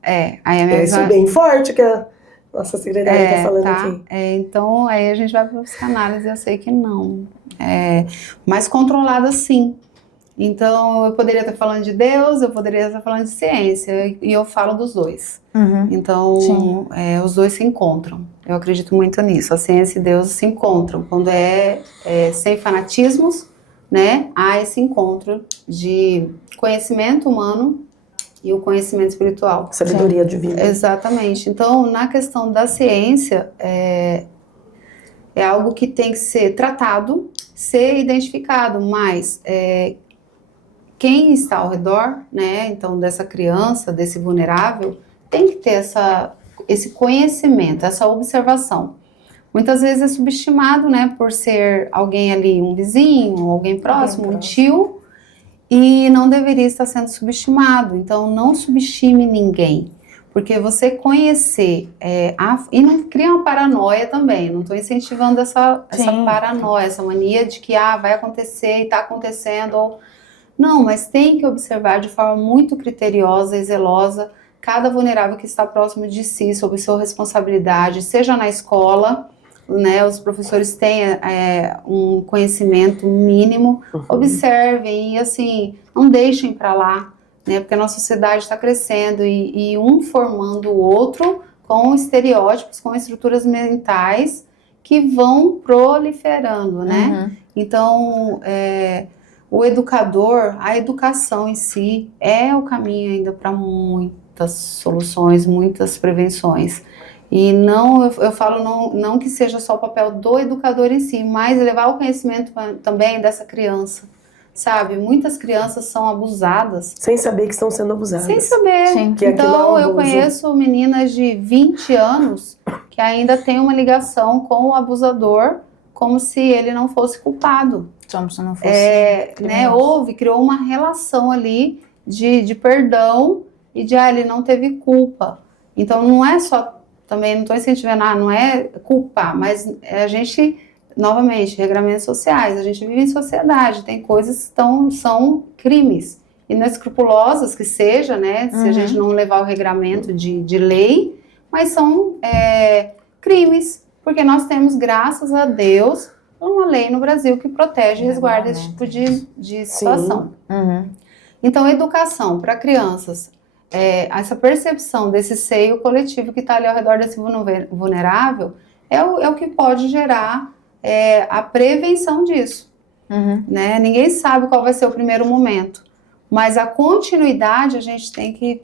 Aí a minha Isso é bem forte que a nossa secretária está falando aqui. Então, aí a gente vai para a psicanálise, eu sei que não. Mas controlada sim. Então, eu poderia estar falando de Deus, eu poderia estar falando de ciência, e eu falo dos dois. Então, os dois se encontram. Eu acredito muito nisso. A ciência e Deus se encontram. Quando sem fanatismos, né, há esse encontro de conhecimento humano e o conhecimento espiritual. Sabedoria divina. Exatamente. Então, na questão da ciência, é algo que tem que ser tratado, ser identificado, mas quem está ao redor, né, então dessa criança, desse vulnerável, tem que ter esse conhecimento, essa observação. Muitas vezes é subestimado, né, por ser alguém ali, um vizinho, alguém próximo, um tio, e não deveria estar sendo subestimado. Então, não subestime ninguém, porque você conhecer, e não cria uma paranoia também, não estou incentivando essa paranoia, essa mania de que vai acontecer e está acontecendo, não, mas tem que observar de forma muito criteriosa e zelosa cada vulnerável que está próximo de si, sob sua responsabilidade, seja na escola, né, os professores têm um conhecimento mínimo, observem e assim, não deixem para lá, né, porque a nossa sociedade está crescendo e um formando o outro com estereótipos, com estruturas mentais que vão proliferando, né? Então, o educador, a educação em si é o caminho ainda para muitas soluções, muitas prevenções. E não, eu falo não que seja só o papel do educador em si, mas levar o conhecimento também dessa criança, sabe? Muitas crianças são abusadas. Sem saber que estão sendo abusadas. Sem saber. Sim. Então, eu conheço meninas de 20 anos que ainda têm uma ligação com o abusador, como se ele não fosse culpado. Como se não fosse. Né, criou uma relação ali de perdão e de, ele não teve culpa. Então, não é só, também não estou incentivando, não é culpar, mas a gente, novamente, regramentos sociais, a gente vive em sociedade, tem coisas que são crimes, inescrupulosos que seja, né, se a gente não levar o regramento de lei, mas são crimes, porque nós temos, graças a Deus, uma lei no Brasil que protege e resguarda esse tipo de situação. Então, educação para crianças, essa percepção desse seio coletivo que está ali ao redor desse vulnerável é o que pode gerar a prevenção disso. Né? Ninguém sabe qual vai ser o primeiro momento, mas a continuidade a gente tem que,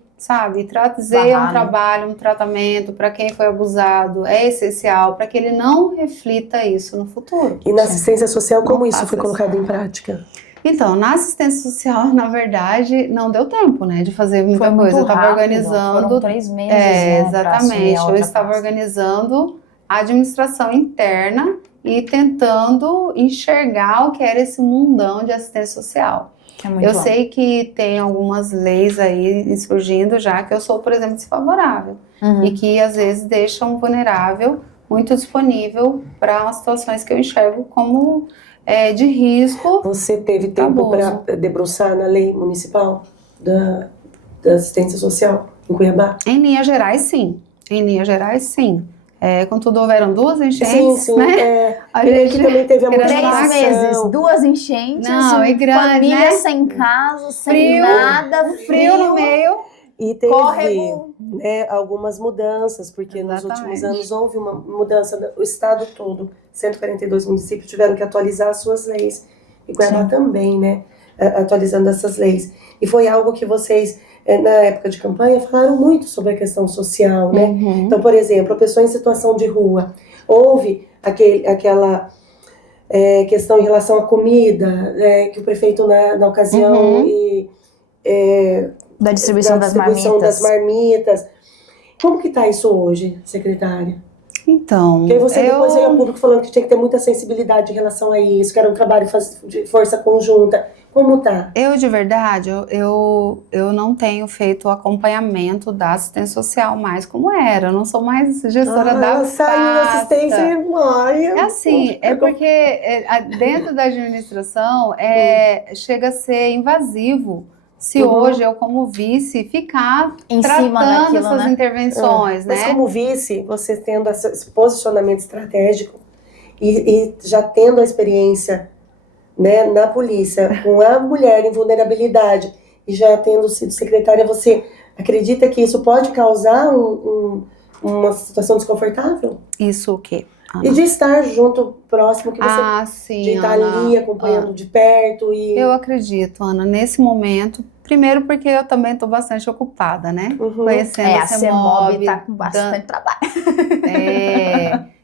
trazer um trabalho, um tratamento para quem foi abusado, é essencial para que ele não reflita isso no futuro. E na assistência social, como isso foi colocado em prática? Então, na assistência social, na verdade, não deu tempo, né, de fazer muita coisa. Eu estava organizando... Foram 3 meses, né, exatamente. Eu estava organizando a administração interna e tentando enxergar o que era esse mundão de assistência social. Eu sei que tem algumas leis aí surgindo já, que eu sou, por exemplo, desfavorável. E que, às vezes, deixam o vulnerável muito disponível para situações que eu enxergo como de risco. Você teve tempo para debruçar na lei municipal da assistência social em Cuiabá? Em linhas gerais, sim. Contudo, houveram 2 enchentes, sim, né? A gente também teve a 3 meses, 2 enchentes, família sem casa, sem nada, frio no meio. E teve algumas mudanças, porque nos últimos anos houve uma mudança, o estado todo, 142 municípios tiveram que atualizar as suas leis. E Cuiabá também, né, atualizando essas leis. E foi algo que vocês, na época de campanha, falaram muito sobre a questão social, né? Então, por exemplo, a pessoa em situação de rua, houve aquela questão em relação à comida, que o prefeito, na ocasião, da distribuição das marmitas. Como que está isso hoje, secretária? Então, porque você depois veio ao público falando que tinha que ter muita sensibilidade em relação a isso, que era um trabalho de força conjunta. Como tá? Eu, de verdade, eu não tenho feito o acompanhamento da assistência social mais como era. Eu não sou mais gestora da pasta. Saiu assistência porque dentro da administração chega a ser invasivo. Se hoje eu, como vice, ficar em tratando essas intervenções, né? Mas como vice, você tendo esse posicionamento estratégico e já tendo a experiência né, na polícia, com a mulher em vulnerabilidade e já tendo sido secretária, você acredita que isso pode causar uma situação desconfortável? Isso o quê, Ana? E de estar junto, próximo, que você Sim, de estar Ana, ali acompanhando de perto e... Eu acredito, Ana, nesse momento, primeiro porque eu também estou bastante ocupada, né? Conhecendo a CEMOB tá com bastante trabalho.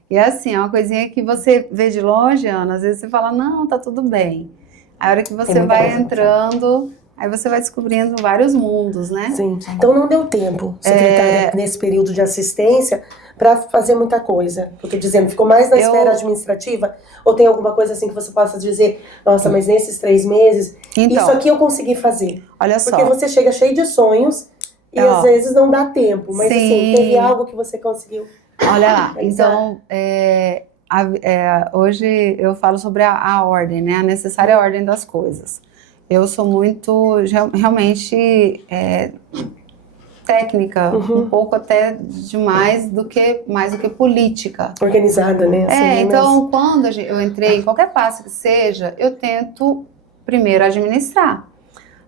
E assim, é uma coisinha que você vê de longe, Ana, às vezes você fala, não, tá tudo bem. A hora que você vai entrando, aí você vai descobrindo vários mundos, né? Sim. Então não deu tempo, secretária, nesse período de assistência, para fazer muita coisa. Porque dizendo, ficou mais na esfera administrativa? Ou tem alguma coisa assim que você possa dizer, nossa, mas nesses 3 meses, então, isso aqui eu consegui fazer? Olha só. Porque você chega cheio de sonhos e às vezes não dá tempo. Mas assim, teve algo que você conseguiu? Olha lá, então, hoje eu falo sobre a ordem, né? A necessária ordem das coisas. Eu sou muito, realmente, técnica, um pouco até demais mais do que política. Organizada, né? Assim, então, quando eu entrei em qualquer passo que seja, eu tento primeiro administrar.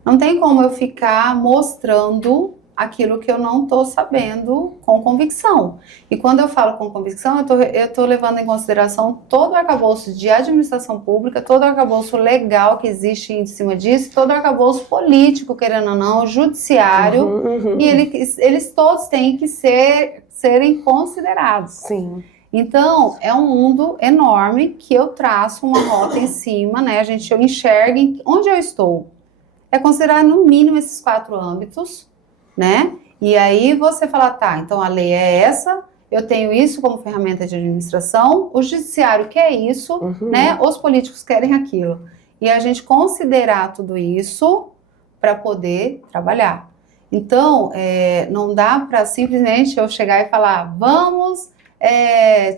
Não tem como eu ficar mostrando aquilo que eu não estou sabendo com convicção. E quando eu falo com convicção, eu tô levando em consideração todo o arcabouço de administração pública, todo o arcabouço legal que existe em cima disso, todo o arcabouço político, querendo ou não, judiciário, e eles todos têm que serem considerados. Sim. Então, é um mundo enorme que eu traço uma rota em cima, né? Eu enxerga onde eu estou. É considerar no mínimo esses 4 âmbitos, né? E aí você fala, tá, então a lei é essa, eu tenho isso como ferramenta de administração, o judiciário quer isso, né? Os políticos querem aquilo. E a gente considerar tudo isso para poder trabalhar. Então, não dá para simplesmente eu chegar e falar, vamos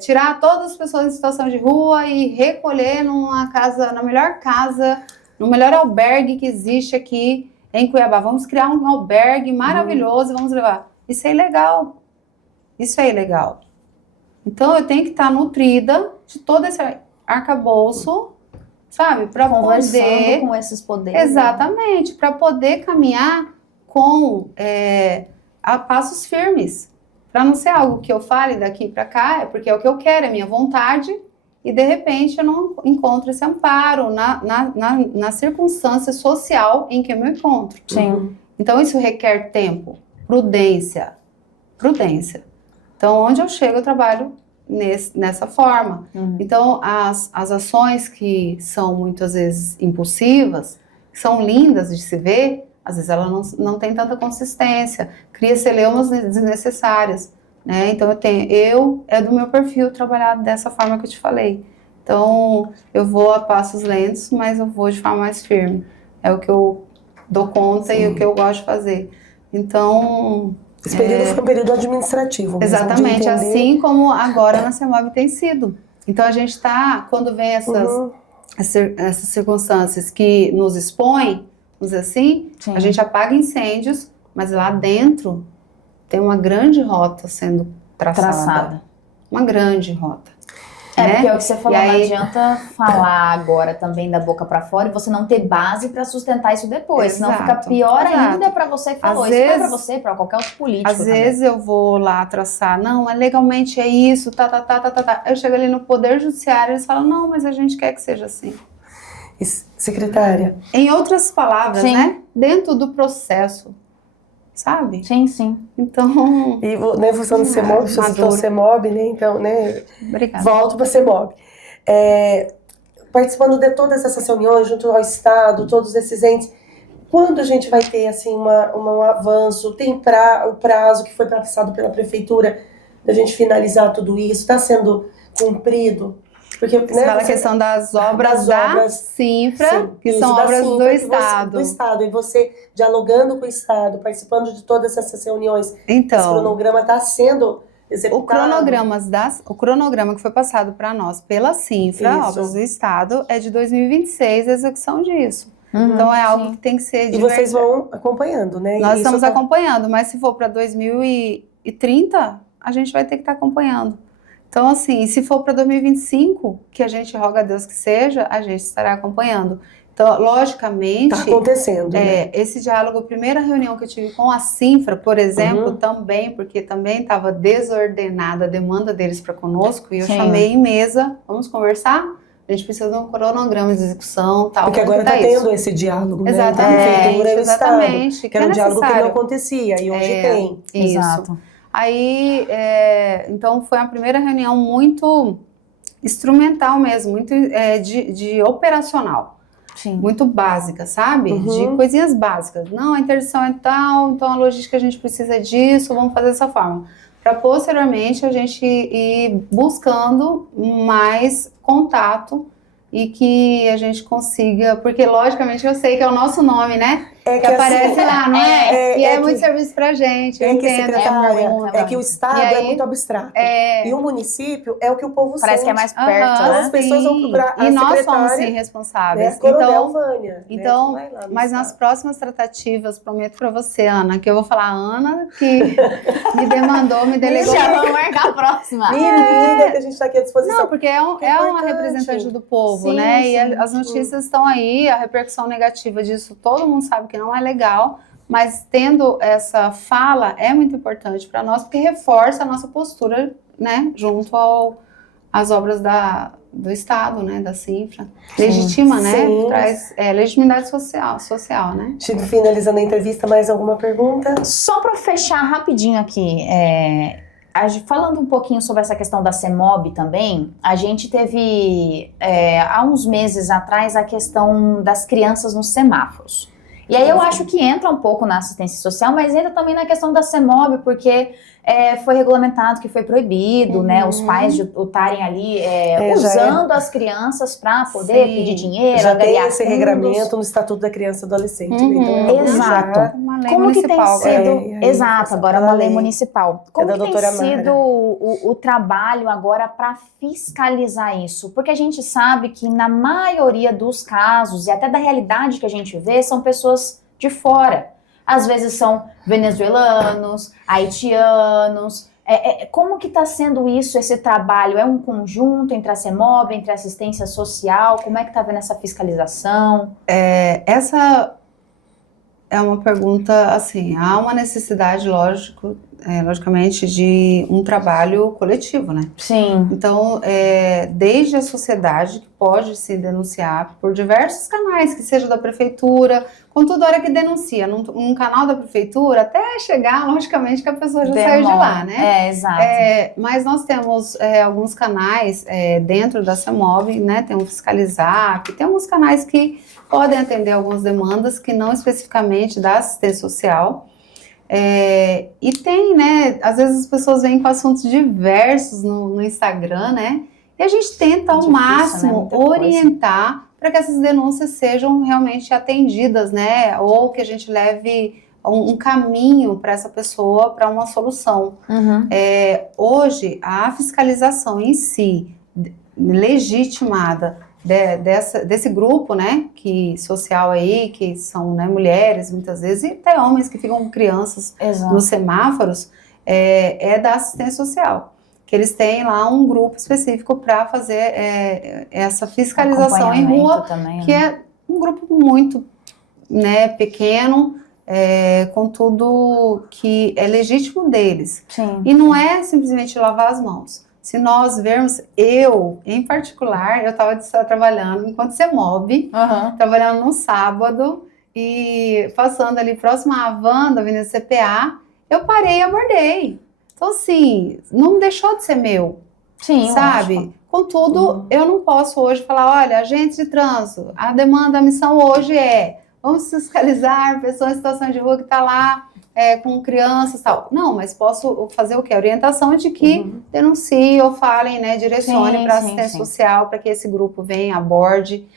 tirar todas as pessoas em situação de rua e recolher numa casa, na melhor casa, no melhor albergue que existe aqui em Cuiabá. Vamos criar um albergue maravilhoso e vamos levar. Isso é ilegal. Isso é ilegal. Então, eu tenho que estar nutrida de todo esse arcabouço, sabe? Para poder... com esses poderes. Exatamente. Para poder caminhar com a passos firmes. Para não ser algo que eu fale daqui para cá, é porque é o que eu quero, é minha vontade, e de repente eu não encontro esse amparo na circunstância social em que eu me encontro. Sim. Então isso requer tempo, prudência. Então onde eu chego eu trabalho nessa forma. Então as ações que são muitas vezes impulsivas, que são lindas de se ver, às vezes ela não tem tanta consistência, cria celeumas desnecessárias. Né? Então é do meu perfil trabalhar dessa forma que eu te falei. Então eu vou a passos lentos, mas eu vou de forma mais firme. É o que eu dou conta e o que eu gosto de fazer. Então... Esse período foi um período administrativo. Exatamente, assim como agora na CEMOB tem sido. Então a gente está, quando vem essas circunstâncias que nos expõem, vamos dizer assim, a gente apaga incêndios, mas lá dentro tem uma grande rota sendo traçada. Uma grande rota. Porque é o que você falou, não adianta falar agora também da boca pra fora e você não ter base pra sustentar isso depois, senão fica pior ainda pra você que falou. Isso não é pra você, pra qualquer outro político. Às vezes eu vou lá traçar, não, legalmente é isso, Eu chego ali no Poder Judiciário e eles falam, não, mas a gente quer que seja assim. Secretária. Em outras palavras, né? Dentro do processo. Sabe? Sim. Então... E, né, função do CEMOB, você citou o CEMOB, né? Então, né? Obrigada. Volto para o CEMOB. Participando de todas essas reuniões, junto ao Estado, todos esses entes, quando a gente vai ter, assim, um avanço? Tem o prazo que foi passado pela Prefeitura da gente finalizar tudo isso? Está sendo cumprido? Porque, você fala a questão das obras da CINFRA, que são obras do Estado. Do Estado. E você, dialogando com o Estado, participando de todas essas reuniões, esse cronograma está sendo executado? O cronograma que foi passado para nós pela CINFRA, obras do Estado, é de 2026 a execução disso. Então é algo que tem que ser E vocês vão acompanhando, né? Nós estamos acompanhando, mas se for para 2030, a gente vai ter que estar acompanhando. Então, assim, se for para 2025, que a gente roga a Deus que seja, a gente estará acompanhando. Então, logicamente... Tá acontecendo, né? Esse diálogo, a primeira reunião que eu tive com a Sinfra, por exemplo, também, porque também estava desordenada a demanda deles para conosco, e eu chamei em mesa, vamos conversar? A gente precisa de um cronograma de execução, tal. Porque agora está tendo esse diálogo, né? Exatamente, exatamente. Que era um diálogo que não acontecia, e hoje tem. Isso. Exato. Aí, então, foi a primeira reunião muito instrumental mesmo, muito de operacional. Sim. Muito básica, sabe? De coisinhas básicas. Não, a interdição é tal, então a logística a gente precisa disso, vamos fazer dessa forma. Para posteriormente a gente ir buscando mais contato e que a gente consiga, porque logicamente eu sei que é o nosso nome, né? Que aparece assim, lá, não é? E é muito serviço pra gente, eu entendo. É que o Estado é muito abstrato. E o município é o que o povo parece sente. que é mais perto, né? As pessoas vão procurar a e nós somos secretária, responsáveis. né? Coronel Vânia. Então, né? mas nas próximas tratativas, prometo pra você, Ana, que eu vou falar, Ana, que me demandou, me delegou. Já vamos marcar a próxima. Me liga que a gente tá aqui à disposição. Não, porque é uma representante do povo, né? Sim, e as notícias estão aí, a repercussão negativa disso, todo mundo sabe que não é legal, mas tendo essa fala é muito importante para nós, porque reforça a nossa postura, né, junto às obras do Estado, né, da Sinfra. Legitima, né, traz legitimidade social, né. Chico, finalizando a entrevista, mais alguma pergunta? Só para fechar rapidinho aqui, falando um pouquinho sobre essa questão da CEMOB também, a gente teve, há uns meses atrás, a questão das crianças nos semáforos. E aí eu acho que entra um pouco na assistência social, mas entra também na questão da CEMOB, porque foi regulamentado que foi proibido, né, os pais de estarem ali usando as crianças para poder pedir dinheiro, já tem esse fundos. regramento no Estatuto da Criança e Adolescente. Então Exato. Uma lei Como municipal, que tem sido... Exato, agora é uma lei municipal. Como que tem sido o trabalho agora para fiscalizar isso? Porque a gente sabe que na maioria dos casos, e até da realidade que a gente vê, são pessoas de fora. Às vezes são venezuelanos, haitianos. Como que está sendo isso, esse trabalho? É um conjunto entre a CEMOB, entre a assistência social? Como é que está vendo essa fiscalização? Essa é uma pergunta, assim, há uma necessidade, logicamente, de um trabalho coletivo, né? Sim. Então, desde a sociedade, que pode se denunciar por diversos canais, que seja da prefeitura, contudo, a hora que denuncia num canal da prefeitura, até chegar, logicamente, que a pessoa já saiu de lá, né? Exato. Mas nós temos alguns canais dentro da CEMOB, né? Tem o Fiscalizar, tem alguns canais que podem atender algumas demandas que não especificamente da assistência social. E tem, né? Às vezes as pessoas vêm com assuntos diversos no Instagram, né? E a gente tenta ao máximo orientar para que essas denúncias sejam realmente atendidas, né? Ou que a gente leve um caminho para essa pessoa para uma solução. Hoje, a fiscalização em si, legitimada desse grupo, né, social aí, que são, né, mulheres muitas vezes, e até homens que ficam com crianças nos semáforos, da assistência social. Que eles têm lá um grupo específico para fazer essa fiscalização em rua, também, que é um grupo muito, né, pequeno, contudo que é legítimo deles. Sim. E não é simplesmente lavar as mãos. Se nós vermos, eu, em particular, eu estava trabalhando enquanto CEMOB, trabalhando no sábado, e passando ali próximo à Havan, da Avenida CPA, eu parei e abordei. Então, assim, não deixou de ser meu, sabe? Lógico. Contudo, eu não posso hoje falar, olha, agente de trânsito, a demanda, a missão hoje vamos fiscalizar pessoas em situação de rua que está lá com crianças e tal. Não, mas posso fazer o quê? A orientação de que denuncie ou falem, né, direcione para assistência social, para que esse grupo venha, aborde.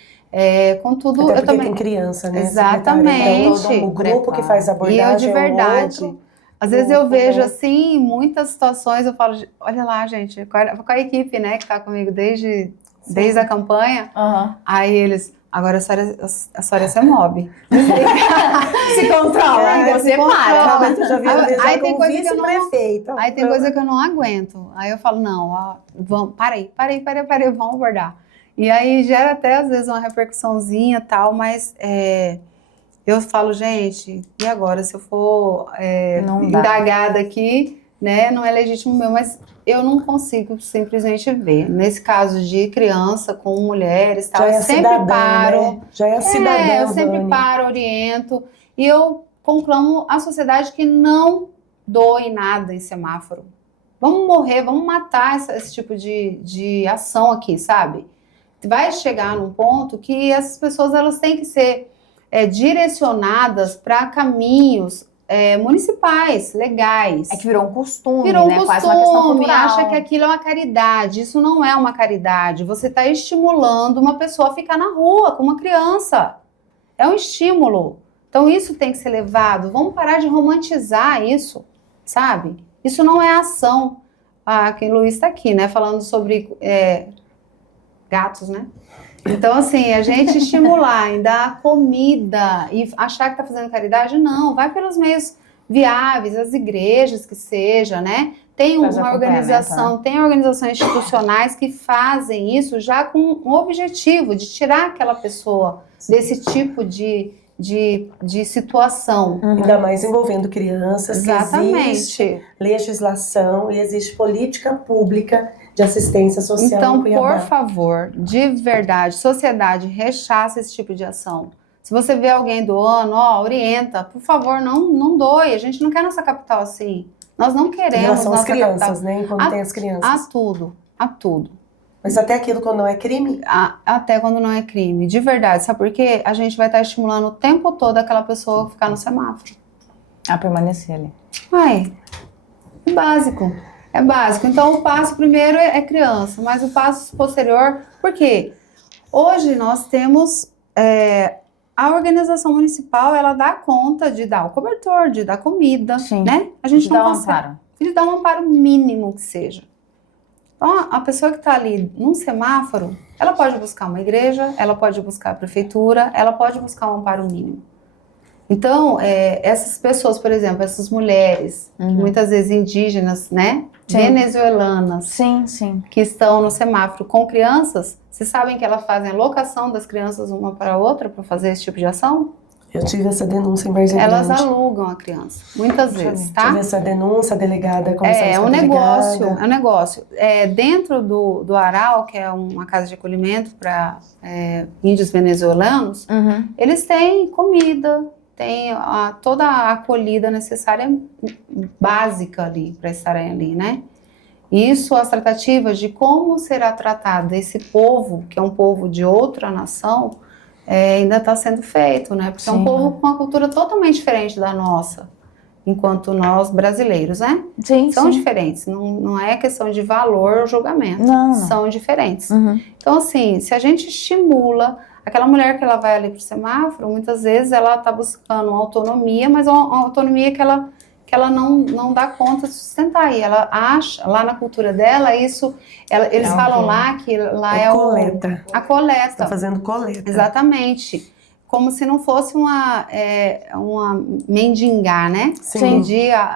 Contudo, até porque eu também... tem criança, né? Exatamente. Então, o grupo que faz a abordagem e eu, de verdade... Às vezes eu vejo, assim, muitas situações, eu falo, olha lá, gente, com a equipe, né, que tá comigo desde a campanha, aí eles, Agora a senhora é CEMOB. Se controla, você para. Mas eu já vi Aí tem como coisa que eu não- vice-prefeita. Aí tem coisa que eu não aguento. Aí eu falo, não, ó, vamos, parei, vamos abordar. E aí gera até às vezes uma repercussãozinha e tal, mas eu falo, gente, e agora se eu for Não dá. indagada aqui, né, não é legítimo meu, mas eu não consigo simplesmente ver. Nesse caso de criança com mulheres, tal, Já é eu sempre cidadã, paro. né? Já é cidadã, Eu sempre Vânia. paro, oriento, e eu conclamo a sociedade que não doe nada em semáforo. Vamos morrer, vamos matar esse tipo de ação aqui, sabe? Vai chegar num ponto que essas pessoas elas têm que ser direcionadas para caminhos municipais, legais. É que virou um costume, Virou um né? costume, Quase uma questão cultural. acha que aquilo é uma caridade. Isso não é uma caridade. Você está estimulando uma pessoa a ficar na rua com uma criança. É um estímulo. Então isso tem que ser levado. Vamos parar de romantizar isso, sabe? Isso não é ação. Quem Luiz está aqui, né? Falando sobre gatos, né? Então, assim, a gente estimular em dar comida e achar que está fazendo caridade, não. Vai pelos meios viáveis, as igrejas que seja, né? Tem uma organização, tem organizações institucionais que fazem isso já com o objetivo de tirar aquela pessoa desse tipo de situação. Ainda mais envolvendo crianças, Exatamente. que existe legislação e existe política pública de assistência social Então, em Cuiabá. por favor, de verdade, sociedade, rechaça esse tipo de ação. Se você vê alguém doando, orienta. Por favor, não doe. A gente não quer nossa capital assim. Nós não Em queremos relação às nossa crianças, capital. né? Enquanto tem as crianças. A tudo. Mas até aquilo quando não é crime? Até quando não é crime. De verdade. Sabe por quê? A gente vai estar estimulando o tempo todo aquela pessoa a ficar no semáforo. A permanecer ali. É básico. É básico. Então, o passo primeiro é criança, mas o passo posterior... Por quê? Hoje nós temos... a organização municipal, ela dá conta de dar o cobertor, de dar comida, Sim. né? A gente De não dar um consegue... amparo. De dar um amparo mínimo que seja. Então, a pessoa que está ali num semáforo, ela pode buscar uma igreja, ela pode buscar a prefeitura, ela pode buscar um amparo mínimo. Então, essas pessoas, por exemplo, essas mulheres, muitas vezes indígenas, né? Sim. Venezuelanas, Sim. que estão no semáforo com crianças, vocês sabem que elas fazem a locação das crianças uma para a outra para fazer esse tipo de ação? Eu tive essa denúncia em Vargem Elas Grande. alugam a criança, muitas vezes, tá? Tive essa denúncia, a delegada conversando É com um a negócio, delegada. é um negócio. Dentro do Aral, que é uma casa de acolhimento para índios venezuelanos, eles têm comida, tem toda a acolhida necessária, básica ali, para estarem ali, né? Isso, as tratativas de como será tratado esse povo, que é um povo de outra nação, ainda está sendo feito, né? Porque é um povo com uma cultura totalmente diferente da nossa, enquanto nós brasileiros, né? Sim. São diferentes, não é questão de valor ou julgamento, Não. são diferentes. Então, assim, se a gente estimula, aquela mulher que ela vai ali pro semáforo, muitas vezes ela está buscando uma autonomia, mas uma autonomia que ela não dá conta de sustentar. E ela acha, lá na cultura dela, eles falam lá que lá é coleta. A coleta. Está fazendo coleta. Exatamente. Como se não fosse uma mendigar, né? Sim.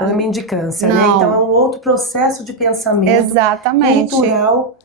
Uma mendicância, né? Não. Então é um outro processo de pensamento Exatamente. cultural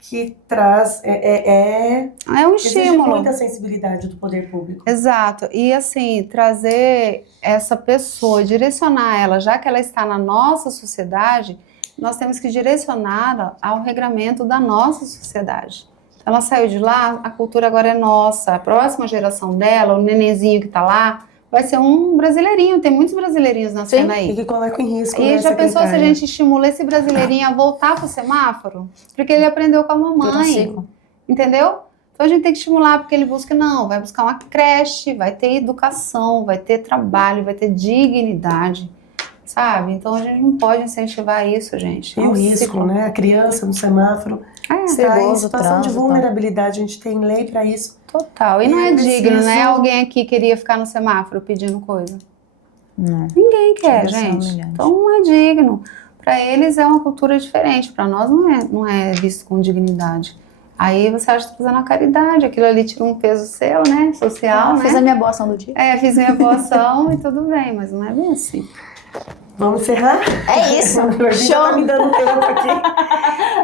que traz... É um exige estímulo. muita sensibilidade do poder público. Exato. E assim, trazer essa pessoa, direcionar ela, já que ela está na nossa sociedade, nós temos que direcioná-la ao regramento da nossa sociedade. Ela saiu de lá, a cultura agora é nossa. A próxima geração dela, o nenenzinho que está lá, vai ser um brasileirinho. Tem muitos brasileirinhos nascendo aí. E que coloca em risco, E né, já pensou se a secretária? gente estimula esse brasileirinho a voltar pro semáforo? Porque ele aprendeu com a mamãe. Entendeu? Então a gente tem que estimular, porque ele vai buscar uma creche, vai ter educação, vai ter trabalho, vai ter dignidade, sabe? Então a gente não pode incentivar isso, gente. E o risco, né? A criança no semáforo está em perigoso, situação de trânsito. vulnerabilidade, a gente tem lei para isso. Total. E não é digno, né? Alguém aqui queria ficar no semáforo pedindo coisa. Não. Ninguém quer, Chega a ser gente. humilhante. Então não é digno. Para eles é uma cultura diferente, para nós não é visto com dignidade. Aí você acha que tá fazendo uma caridade, aquilo ali tira um peso seu, né? Social, né? Fiz a minha boa ação do dia. Fiz minha boa ação e tudo bem, mas não é bem assim. Vamos encerrar? É isso. A gente já tá me dando tempo aqui.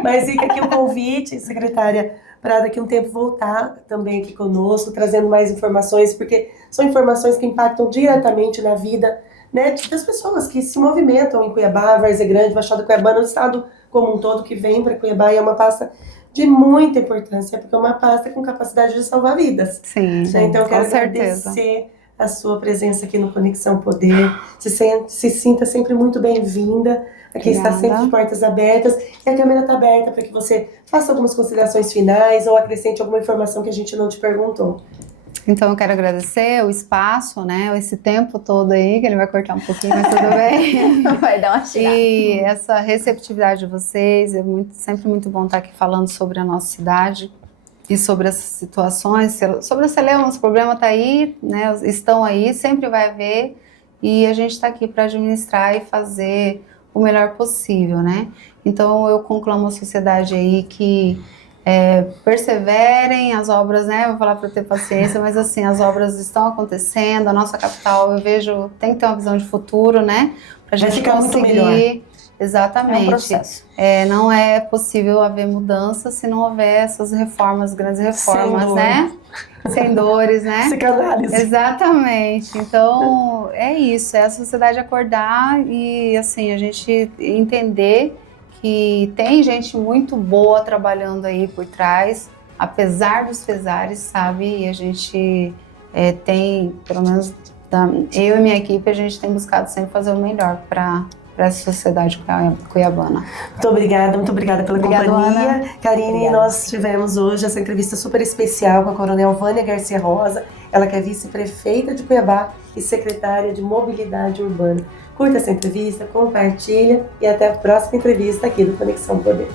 Mas fica aqui o convite, secretária, para daqui a um tempo voltar também aqui conosco, trazendo mais informações, porque são informações que impactam diretamente na vida, né, das pessoas que se movimentam em Cuiabá, Várzea Grande, Baixada Cuiabana, no estado como um todo que vem para Cuiabá, e é uma pasta de muita importância, porque é uma pasta com capacidade de salvar vidas. Sim, Né? Então eu quero com certeza agradecer a sua presença aqui no Conexão Poder. Se sinta sempre muito bem-vinda. Aqui está sempre de portas abertas. E a câmera está aberta para que você faça algumas considerações finais ou acrescente alguma informação que a gente não te perguntou. Então eu quero agradecer o espaço, né, esse tempo todo aí, que ele vai cortar um pouquinho, mas tudo bem. Vai dar uma tirada. E essa receptividade de vocês, sempre muito bom estar aqui falando sobre a nossa cidade e sobre essas situações, sobre a Celeuma, os problemas tá aí, né, estão aí, sempre vai haver, e a gente está aqui para administrar e fazer o melhor possível, né? Então eu conclamo a sociedade aí que perseverem, as obras, né, vou falar para ter paciência, mas assim, as obras estão acontecendo, a nossa capital, eu vejo, tem que ter uma visão de futuro, né, pra gente conseguir, exatamente, é um processo. Não é possível haver mudança se não houver essas reformas, grandes reformas, né, sem dores, né, psicanálise. Exatamente, então é isso, é a sociedade acordar e assim, a gente entender que tem gente muito boa trabalhando aí por trás, apesar dos pesares, sabe? E a gente tem, pelo menos eu e minha equipe, a gente tem buscado sempre fazer o melhor para essa sociedade cuiabana. Muito obrigada pela companhia. Ana. Karine, Obrigada. Nós tivemos hoje essa entrevista super especial com a Coronel Vânia Garcia Rosa, ela que é vice-prefeita de Cuiabá e secretária de Mobilidade Urbana. Curta essa entrevista, compartilha e até a próxima entrevista aqui do Conexão Poder.